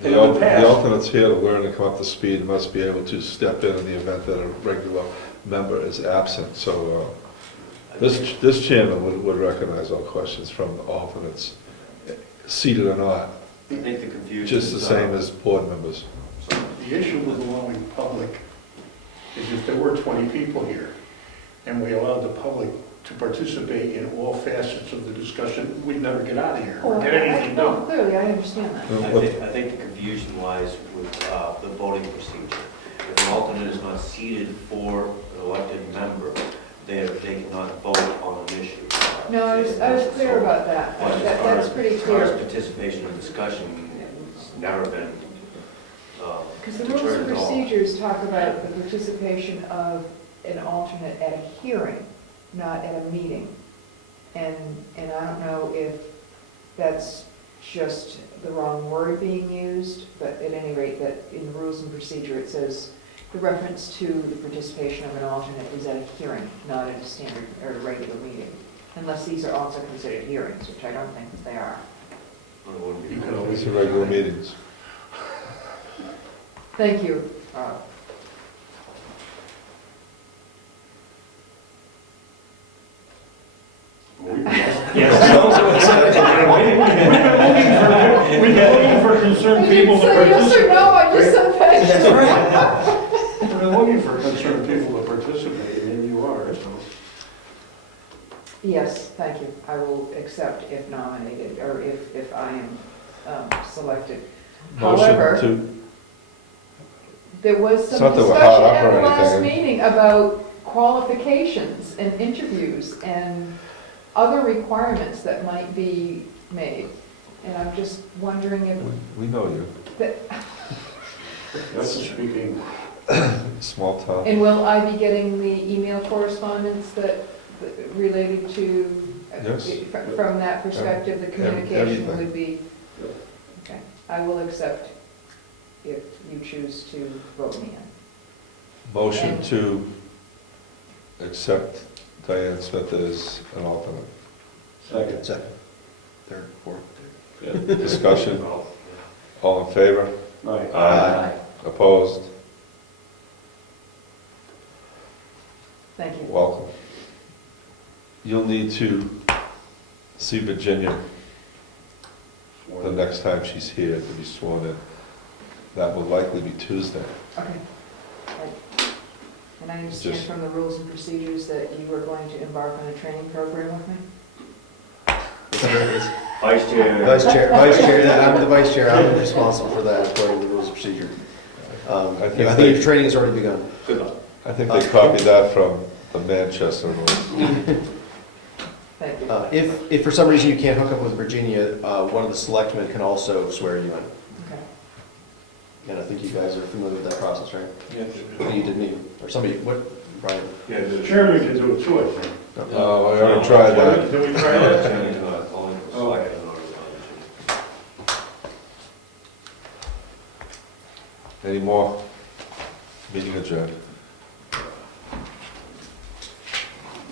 The alternate's here to learn and come up to speed, and must be able to step in the event that a regular member is absent. So this chairman would recognize all questions from the alternates, seated or not, I think the confusion just the is, same as board members. The issue with allowing public is if there were 20 people here, and we allowed the public to participate in all facets of the discussion, we'd never get out of here or get anything No, done. clearly, I understand that. I think the confusion lies with the voting procedure. If an alternate is not seated for an elected member, they cannot vote on an issue. No, I was clear about that. But That's pretty as far as clear. participation in discussion, it's never been Because the rules and deterred at all. procedures talk about the participation of an alternate at a hearing, not at a meeting. And I don't know if that's just the wrong word being used, but at any rate, that in rules and procedure, it says the reference to the participation of an alternate is at a hearing, not at a standard or a regular meeting, unless these are also considered hearings, which I don't think that they are. You can always. These are regular meetings. Thank you, Rob. We've been looking for concerned people to Say yes or participate. no, I just said thank That's you. right. We've been looking for concerned people to participate, and you are, so. Yes, thank you. I will accept if nominated, or if I am selected. However, Motion to, there was It's some not that we're discussion hot up at or the last anything. meeting about qualifications and interviews and other requirements that might be made. And I'm just wondering if, we know you, That's speaking. small town. and will I be getting the email correspondence that related to, Yes. from that perspective, the communication everything. would be, okay, I will accept if you choose to vote me in. Motion to accept Diane Smith as an alternate. Second, third, fourth. Discussion, all in favor? Right. Aye. Opposed? Thank you. Welcome. You'll need to see Virginia the next time she's here to be sworn in. That will likely be Tuesday. Okay. Right. And I understand Just- from the rules and procedures that you are going to embark on a training program with me? Vice Chair. Vice Chair, I'm the Vice Chair, I'm responsible for that according to the rules of procedure. I I think think your training has already begun. Good luck. I think they copied that from the Manchester rules. Thank you. If for some reason you can't hook up with Virginia, one of the selectmen can also swear you in. Okay. And I think you guys are familiar with that process, right? Yeah. You did me, or somebody, what, Brian? Yeah, The chairman can do it too, I think. Oh, I already tried that. Did we try that? Any more? Meeting adjourned.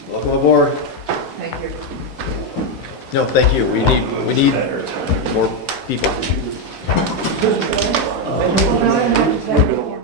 Welcome aboard. Thank you. No, thank you. We need more people.